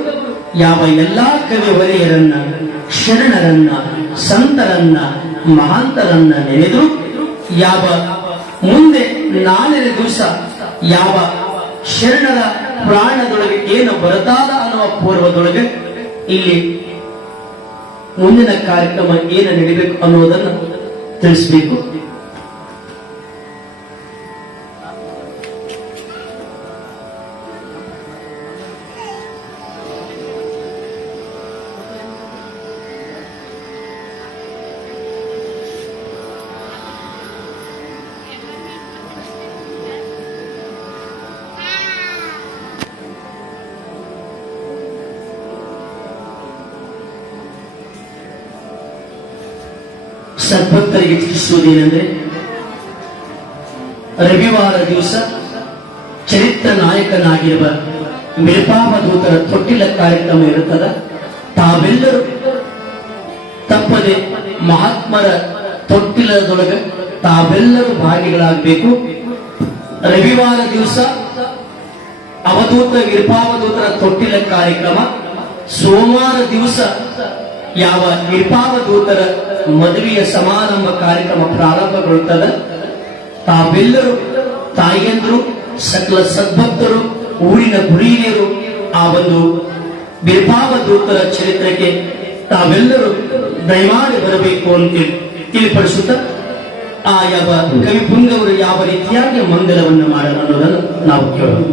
ಯಾವ ಎಲ್ಲಾ ಕವಿವರಿಯರನ್ನ, ಶರಣರನ್ನ, ಸಂತರನ್ನ, ಮಹಾಂತರನ್ನ ನೆನೆದು ಯಾವ ಮುಂದೆ ನಾಳಿನ ದಿವಸ ಯಾವ ಶರಣರ ಪುರಾಣದೊಳಗೆ ಏನು ಬರತಾದ ಅನ್ನುವ ಪೂರ್ವದೊಳಗೆ ಇಲ್ಲಿ ಮುಂದಿನ ಕಾರ್ಯಕ್ರಮ ಏನು ನಡೀಬೇಕು ಅನ್ನೋದನ್ನು ತಿಳಿಸಬೇಕು. ಸದ್ಭಕ್ತರಿಗೆ ತಿಳಿಸುವುದೇನೆಂದ್ರೆ, ರವಿವಾರ ದಿವಸ ಚರಿತ್ರ ನಾಯಕನಾಗಿರುವ ವಿರ್ಭಾವಧೂತರ ತೊಟ್ಟಿಲ ಕಾರ್ಯಕ್ರಮ ಇರುತ್ತದೆ. ತಾವೆಲ್ಲರೂ ತಪ್ಪದೆ ಮಹಾತ್ಮರ ತೊಟ್ಟಿಲದೊಳಗೆ ತಾವೆಲ್ಲರೂ ಭಾಗಿಗಳಾಗಬೇಕು. ರವಿವಾರ ದಿವಸ ಅವಧೂತ ವಿರ್ಭಾವಧೂತರ ತೊಟ್ಟಿಲ ಕಾರ್ಯಕ್ರಮ, ಸೋಮವಾರ ದಿವಸ ಯಾವ ವಿರ್ಭಾವಧೂತರ ಮದುವೆಯ ಸಮಾರಂಭ ಕಾರ್ಯಕ್ರಮ ಪ್ರಾರಂಭಗೊಳ್ಳುತ್ತದೆ. ತಾವೆಲ್ಲರೂ ತಾಯಿಯಂದರು, ಸಕಲ ಸದ್ಭಕ್ತರು, ಊರಿನ ಗುರಿಹಿರಿಯರು ಆ ಒಂದು ವಿರ್ಭಾವಧೂತರ ಚರಿತ್ರೆಗೆ ತಾವೆಲ್ಲರೂ ದಯಮಾಡಿ ಬರಬೇಕು ಅಂತ ತಿಳಿಪಡಿಸುತ್ತ ಆ ಯಾವ ಕವಿಪುಂಗವರು ಯಾವ ರೀತಿಯಾಗಿ ಮಂಗಲವನ್ನು ಮಾಡಲು ಅನ್ನೋದನ್ನು ನಾವು ಕೇಳೋಣ.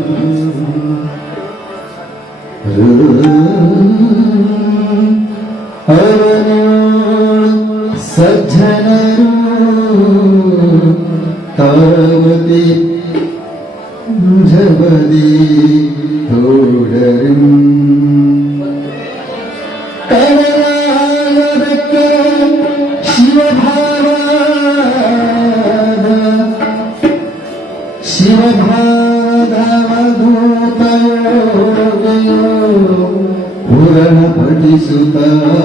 ಸಜ್ಜನರು ತಾವತಿ ಜಬದಿ ತೋಡರು ಕವಲಾಗದಕ್ಕೆ ಶಿವಭಾವದ ಶಿವಭಾವದವಧೂತಯೋಗಯೋ ಪುರಾಣ ಪಠಿಸುತ್ತಾರೆ.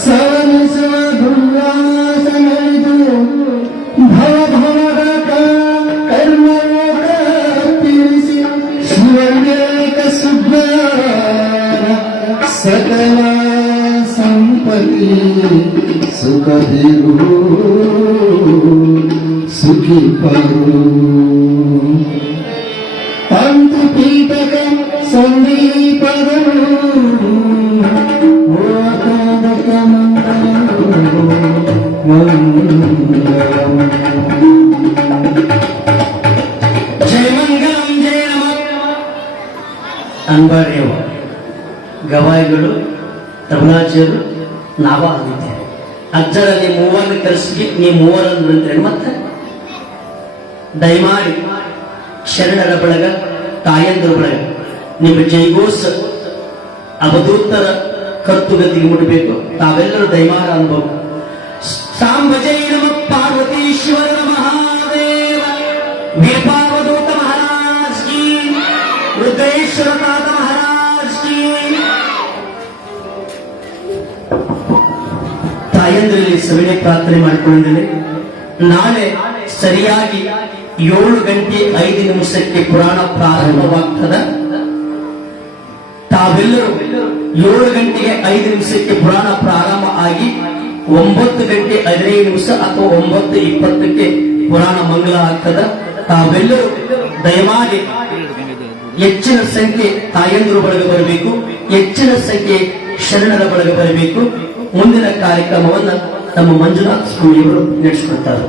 ಸವನಿಸುವ ದುರ್ವಾಸನೆದು ಭವಭವದ ಕರ್ಮಯೋಗ ತಿಳಿಸಿ ಶಿವನೇಕ ಸುಜ್ಞಾನ ಸಕಲ ಸಂಪತ್ತಿ ಸುಖದಿರು ಸುಖಿಪರು ಅಂತು ಪೀಠಕ ಸಂದೀಪದರು ಜಯ ಮಂಗಲಂ ಜಯ ಅನ್ಬಾರ್ಯವ ಗವಾಯಿಗಳು, ತಬಲಾಚಾರ್ಯರು, ನಾವ ಆಗಿದ್ದೇವೆ. ಅಜ್ಜರಲ್ಲಿ ಮೂವರನ್ನು ಕರೆಸಿ ನೀವು ಮೂವರನ್ನು ಅಂತೇಳಿ ಮತ್ತೆ ದಯಮಾಡಿ ಶರಣರ ಬಳಗ, ತಾಯಂದ್ರ ಬಳಗ ನಿಮ್ಮ ಜೈಗೋಸ್ ಅವಧೂತರ ಕರ್ತುಗತಿಗೆ ಮುಟ್ಟಬೇಕು. ತಾವೆಲ್ಲರೂ ದಯಮಾಡ ಅನುಭವ. ಸಾಂಬ ಜೈ ನಮ ಪಾರ್ವತೀಶ್ವರ ಮಹಾದೇವ, ವಿರ್ಭಾವಧೂತ ಮಹಾರಾಜ್ ಕಿ, ರುದ್ರೇಶ್ವರ ತಾತ ಮಹಾರಾಜ್ ಕಿ. ತಾಯಂದ್ರಲ್ಲಿ ಸವಿಣೆ ಪ್ರಾರ್ಥನೆ ಮಾಡಿಕೊಂಡಿದ್ದೇನೆ. ನಾಳೆ ಸರಿಯಾಗಿ 7:05 ಪುರಾಣ ಪ್ರಾರಂಭವಾಗ್ತದ. ತಾವೆಲ್ಲರೂ 7:05 ಪುರಾಣ ಪ್ರಾರಂಭ ಆಗಿ 9:15 ಅಥವಾ 9:20 ಪುರಾಣ ಮಂಗಲ ಆಗ್ತದ. ತಾವೆಲ್ಲರೂ ದಯಮಾಡಿ ಹೆಚ್ಚಿನ ಸಂಖ್ಯೆ ತಾಯಂದಿರು ಬಳಗ ಬರಬೇಕು, ಹೆಚ್ಚಿನ ಸಂಖ್ಯೆ ಶರಣರ ಬಳಗ ಬರಬೇಕು. ಮುಂದಿನ ಕಾರ್ಯಕ್ರಮವನ್ನು ನಮ್ಮ ಮಂಜುನಾಥ ಸ್ವಾಮಿಯವರು ನಡೆಸಿಕೊಡ್ತಾರೆ.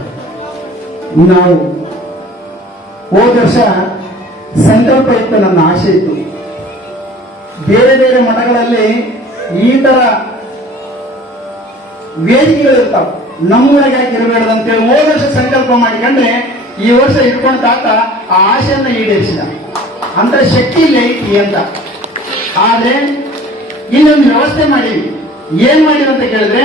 ನಾವು ಹೋದ ವರ್ಷ ಸಂಕಲ್ಪ ಇತ್ತು, ನನ್ನ ಆಸೆ ಇತ್ತು, ಬೇರೆ ಬೇರೆ ಮಠಗಳಲ್ಲಿ ಈ ತರ ವೇದಿಕೆಗಳು ಇರ್ತಾವ, ನಮ್ಮೂರಾಗ ಯಾಕೆ ಇರಬೇಡದು ಅಂತೇಳಿ ಹೋದ ವರ್ಷ ಸಂಕಲ್ಪ ಮಾಡಿಕೊಂಡ್ರೆ ಈ ವರ್ಷ ಇಟ್ಕೊಂಡ ತಾತ ಆ ಆಸೆಯನ್ನ ಈಡೇರಿಸಿದ. ಅಂತ ಶಕ್ತಿ ಇಲ್ಲ ಐತಿ ಅಂತ. ಆದ್ರೆ ಇಲ್ಲೊಂದು ವ್ಯವಸ್ಥೆ ಮಾಡೀವಿ. ಏನ್ ಮಾಡಿದ್ರು ಅಂತ ಕೇಳಿದ್ರೆ,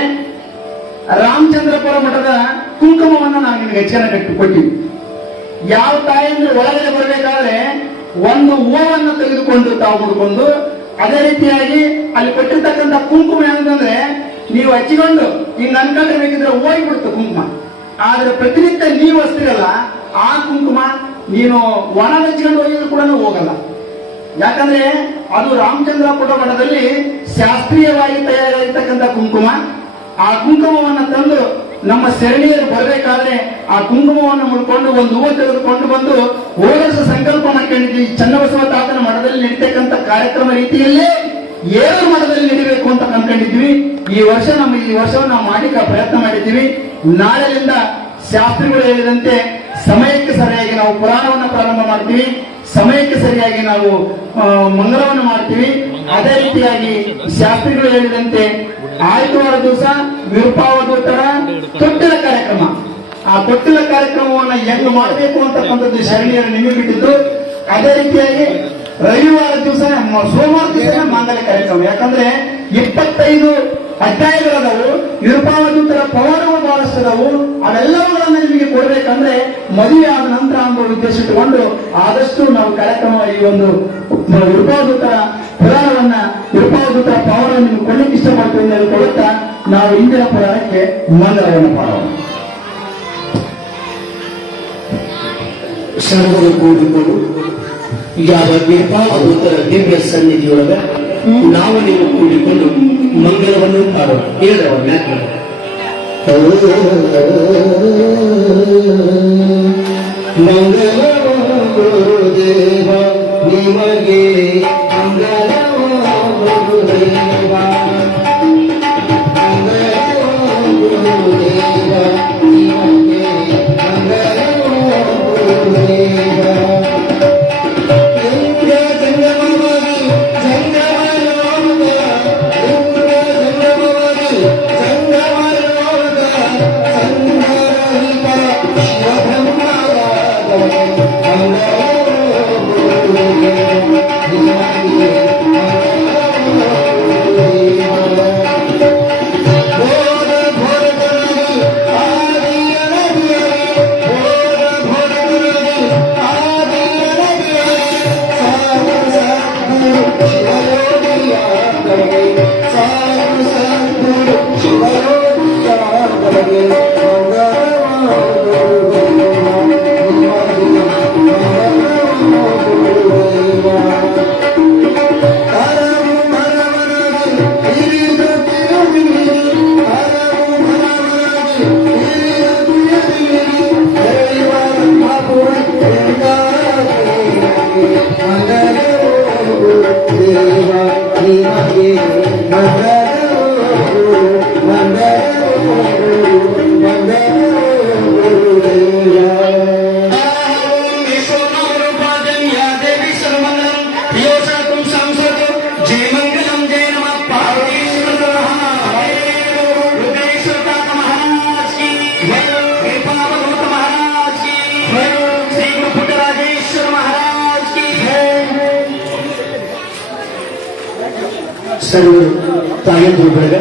ರಾಮಚಂದ್ರಪುರ ಮಠದ ಕುಂಕುಮವನ್ನ ನಾವು ನಿಮಗೆ ಹೆಚ್ಚಿನ ಕೊಟ್ಟಿವಿ. ಯಾವ ತಾಯಿಯಿಂದ ಒಳಗಡೆ ಬರಬೇಕಾದ್ರೆ ಒಂದು ಹೂವನ್ನು ತೆಗೆದುಕೊಂಡು ತಾವು ಮುಡ್ಕೊಂಡು, ಅದೇ ರೀತಿಯಾಗಿ ಅಲ್ಲಿ ಕೊಟ್ಟಿರ್ತಕ್ಕಂಥ ಕುಂಕುಮ ಅಂತಂದ್ರೆ ನೀವು ಹಚ್ಚಿಕೊಂಡು ಹಿಂಗ್ ಅನ್ಕೊಂಡ್ರೆ ಬೇಕಿದ್ರೆ ಹೋಗ್ಬಿಡುತ್ತೆ ಕುಂಕುಮ. ಆದ್ರೆ ಪ್ರತಿನಿತ್ಯ ನೀವು ಹಚ್ತಿರಲ್ಲ ಆ ಕುಂಕುಮ ನೀನು ಒಣ ಹಚ್ಕೊಂಡು ಹೋಗಿದ್ರು ಕೂಡ ಹೋಗಲ್ಲ. ಯಾಕಂದ್ರೆ ಅದು ರಾಮಚಂದ್ರಪುರ ಮಠದಲ್ಲಿ ಶಾಸ್ತ್ರೀಯವಾಗಿ ತಯಾರಾಗಿರ್ತಕ್ಕಂಥ ಕುಂಕುಮ. ಆ ಕುಂಕುಮವನ್ನ ತಂದು ನಮ್ಮ ಶರಣೀಯರು ಬರಬೇಕಾದ್ರೆ ಆ ಕುಂಕುಮವನ್ನು ಮುಡ್ಕೊಂಡು ಒಂದು ಹೂವು ತೆಗೆದುಕೊಂಡು ಬಂದು ಹೋದ ವರ್ಷ ಸಂಕಲ್ಪ ಮಾಡ್ಕೊಂಡಿದ್ವಿ. ಚನ್ನಬಸವ ತಾತನ ಮಠದಲ್ಲಿ ನಡೀತಕ್ಕಂಥ ಕಾರ್ಯಕ್ರಮ ರೀತಿಯಲ್ಲೇ ಏಳು ಮಠದಲ್ಲಿ ನಡೀಬೇಕು ಅಂತ ಕಂಡ್ಕೊಂಡಿದ್ವಿ. ಈ ವರ್ಷವನ್ನು ನಾವು ಮಾಡಿಕ ಪ್ರಯತ್ನ ಮಾಡಿದ್ದೀವಿ. ನಾಳೆಯಿಂದ ಶಾಸ್ತ್ರಿಗಳು ಹೇಳಿದಂತೆ ಸಮಯಕ್ಕೆ ಸರಿಯಾಗಿ ನಾವು ಪುರಾಣವನ್ನು ಪ್ರಾರಂಭ ಮಾಡ್ತೀವಿ, ಸಮಯಕ್ಕೆ ಸರಿಯಾಗಿ ನಾವು ಮಂಗಳವನ್ನು ಮಾಡ್ತೀವಿ. ಅದೇ ರೀತಿಯಾಗಿ ಶಾಸ್ತ್ರಿಗಳು ಹೇಳಿದಂತೆ ಆದಿತ್ಯವಾರ ದಿವಸ ವಿರೂಪಾವಧೂತರ ತೊಟ್ಟಿಲ ಕಾರ್ಯಕ್ರಮ, ಆ ತೊಟ್ಟಿಲ ಕಾರ್ಯಕ್ರಮವನ್ನ ಹೆಂಗ್ ಮಾಡಬೇಕು ಅಂತಕ್ಕಂಥದ್ದು ಶರಣೀಯರು ನಿಮಗೆ ಬಿಟ್ಟಿದ್ದು. ಅದೇ ರೀತಿಯಾಗಿ ರವಿವಾರ ದಿವಸ ಸೋಮವಾರ ದಿವಸ ಮಾಂಗಲ್ಯ ಕಾರ್ಯಕ್ರಮ. ಯಾಕಂದ್ರೆ 25 ಅಧ್ಯಾಯಗಳದವು, ವಿರೂಪಾವಧೂತರ ಪವಾಡಗಳು ಬಹಳಷ್ಟು ಅದಾವು. ಅವೆಲ್ಲವುಗಳನ್ನ ನಿಮಗೆ ಕೊಡ್ಬೇಕಂದ್ರೆ ಮದುವೆ ಆದ ನಂತರ ಅನ್ನೋ ಉದ್ದೇಶ ಇಟ್ಟುಕೊಂಡು ಆದಷ್ಟು ನಾವು ಕಾರ್ಯಕ್ರಮ ಈ ಒಂದು ವಿರೂಪಾವಧೂತರ ಪುರಾಣವನ್ನ, ವಿರೂಪಾವಧೂತರ ಪವಾಡವನ್ನು ನಿಮ್ಗೆ ಕೊಡ್ಲಿಕ್ಕೆ ಇಷ್ಟಪಡ್ತೀವಿ ಅಂತ ಹೇಳ್ಕೊಳ್ತಾ ನಾವು ಇಂದಿನ ಪುರಾಣಕ್ಕೆ ಮಂಗಳವನ್ನು ಮಾಡೋಣ. ಸರ್ವರು ಕೂಡಿಕೊಂಡು ಯಾವ ವಿರೂಪಾವಧೂತರ ದಿವ್ಯ ಸನ್ನಿಧಿಯೊಳಗ ನಾವು ನೀವು ಕೂಡಿಕೊಂಡು ಮಂಗಳವನ್ನು ಮಾಡೋಣ. ಹೇಳಿದವ ಮಂಗಲ ಗುರುದೇವ ನಿಮಗೆ ಮಂಗಲ ಗುರುದೇವ, ಮಂಗಲ ಗುರುದೇವ ನಿಮಗೆ ಮಂಗಲ ಗುರುದೇವ. ಸರ್ವರು ತಾಯಂದ್ರು ಬೆಳಗ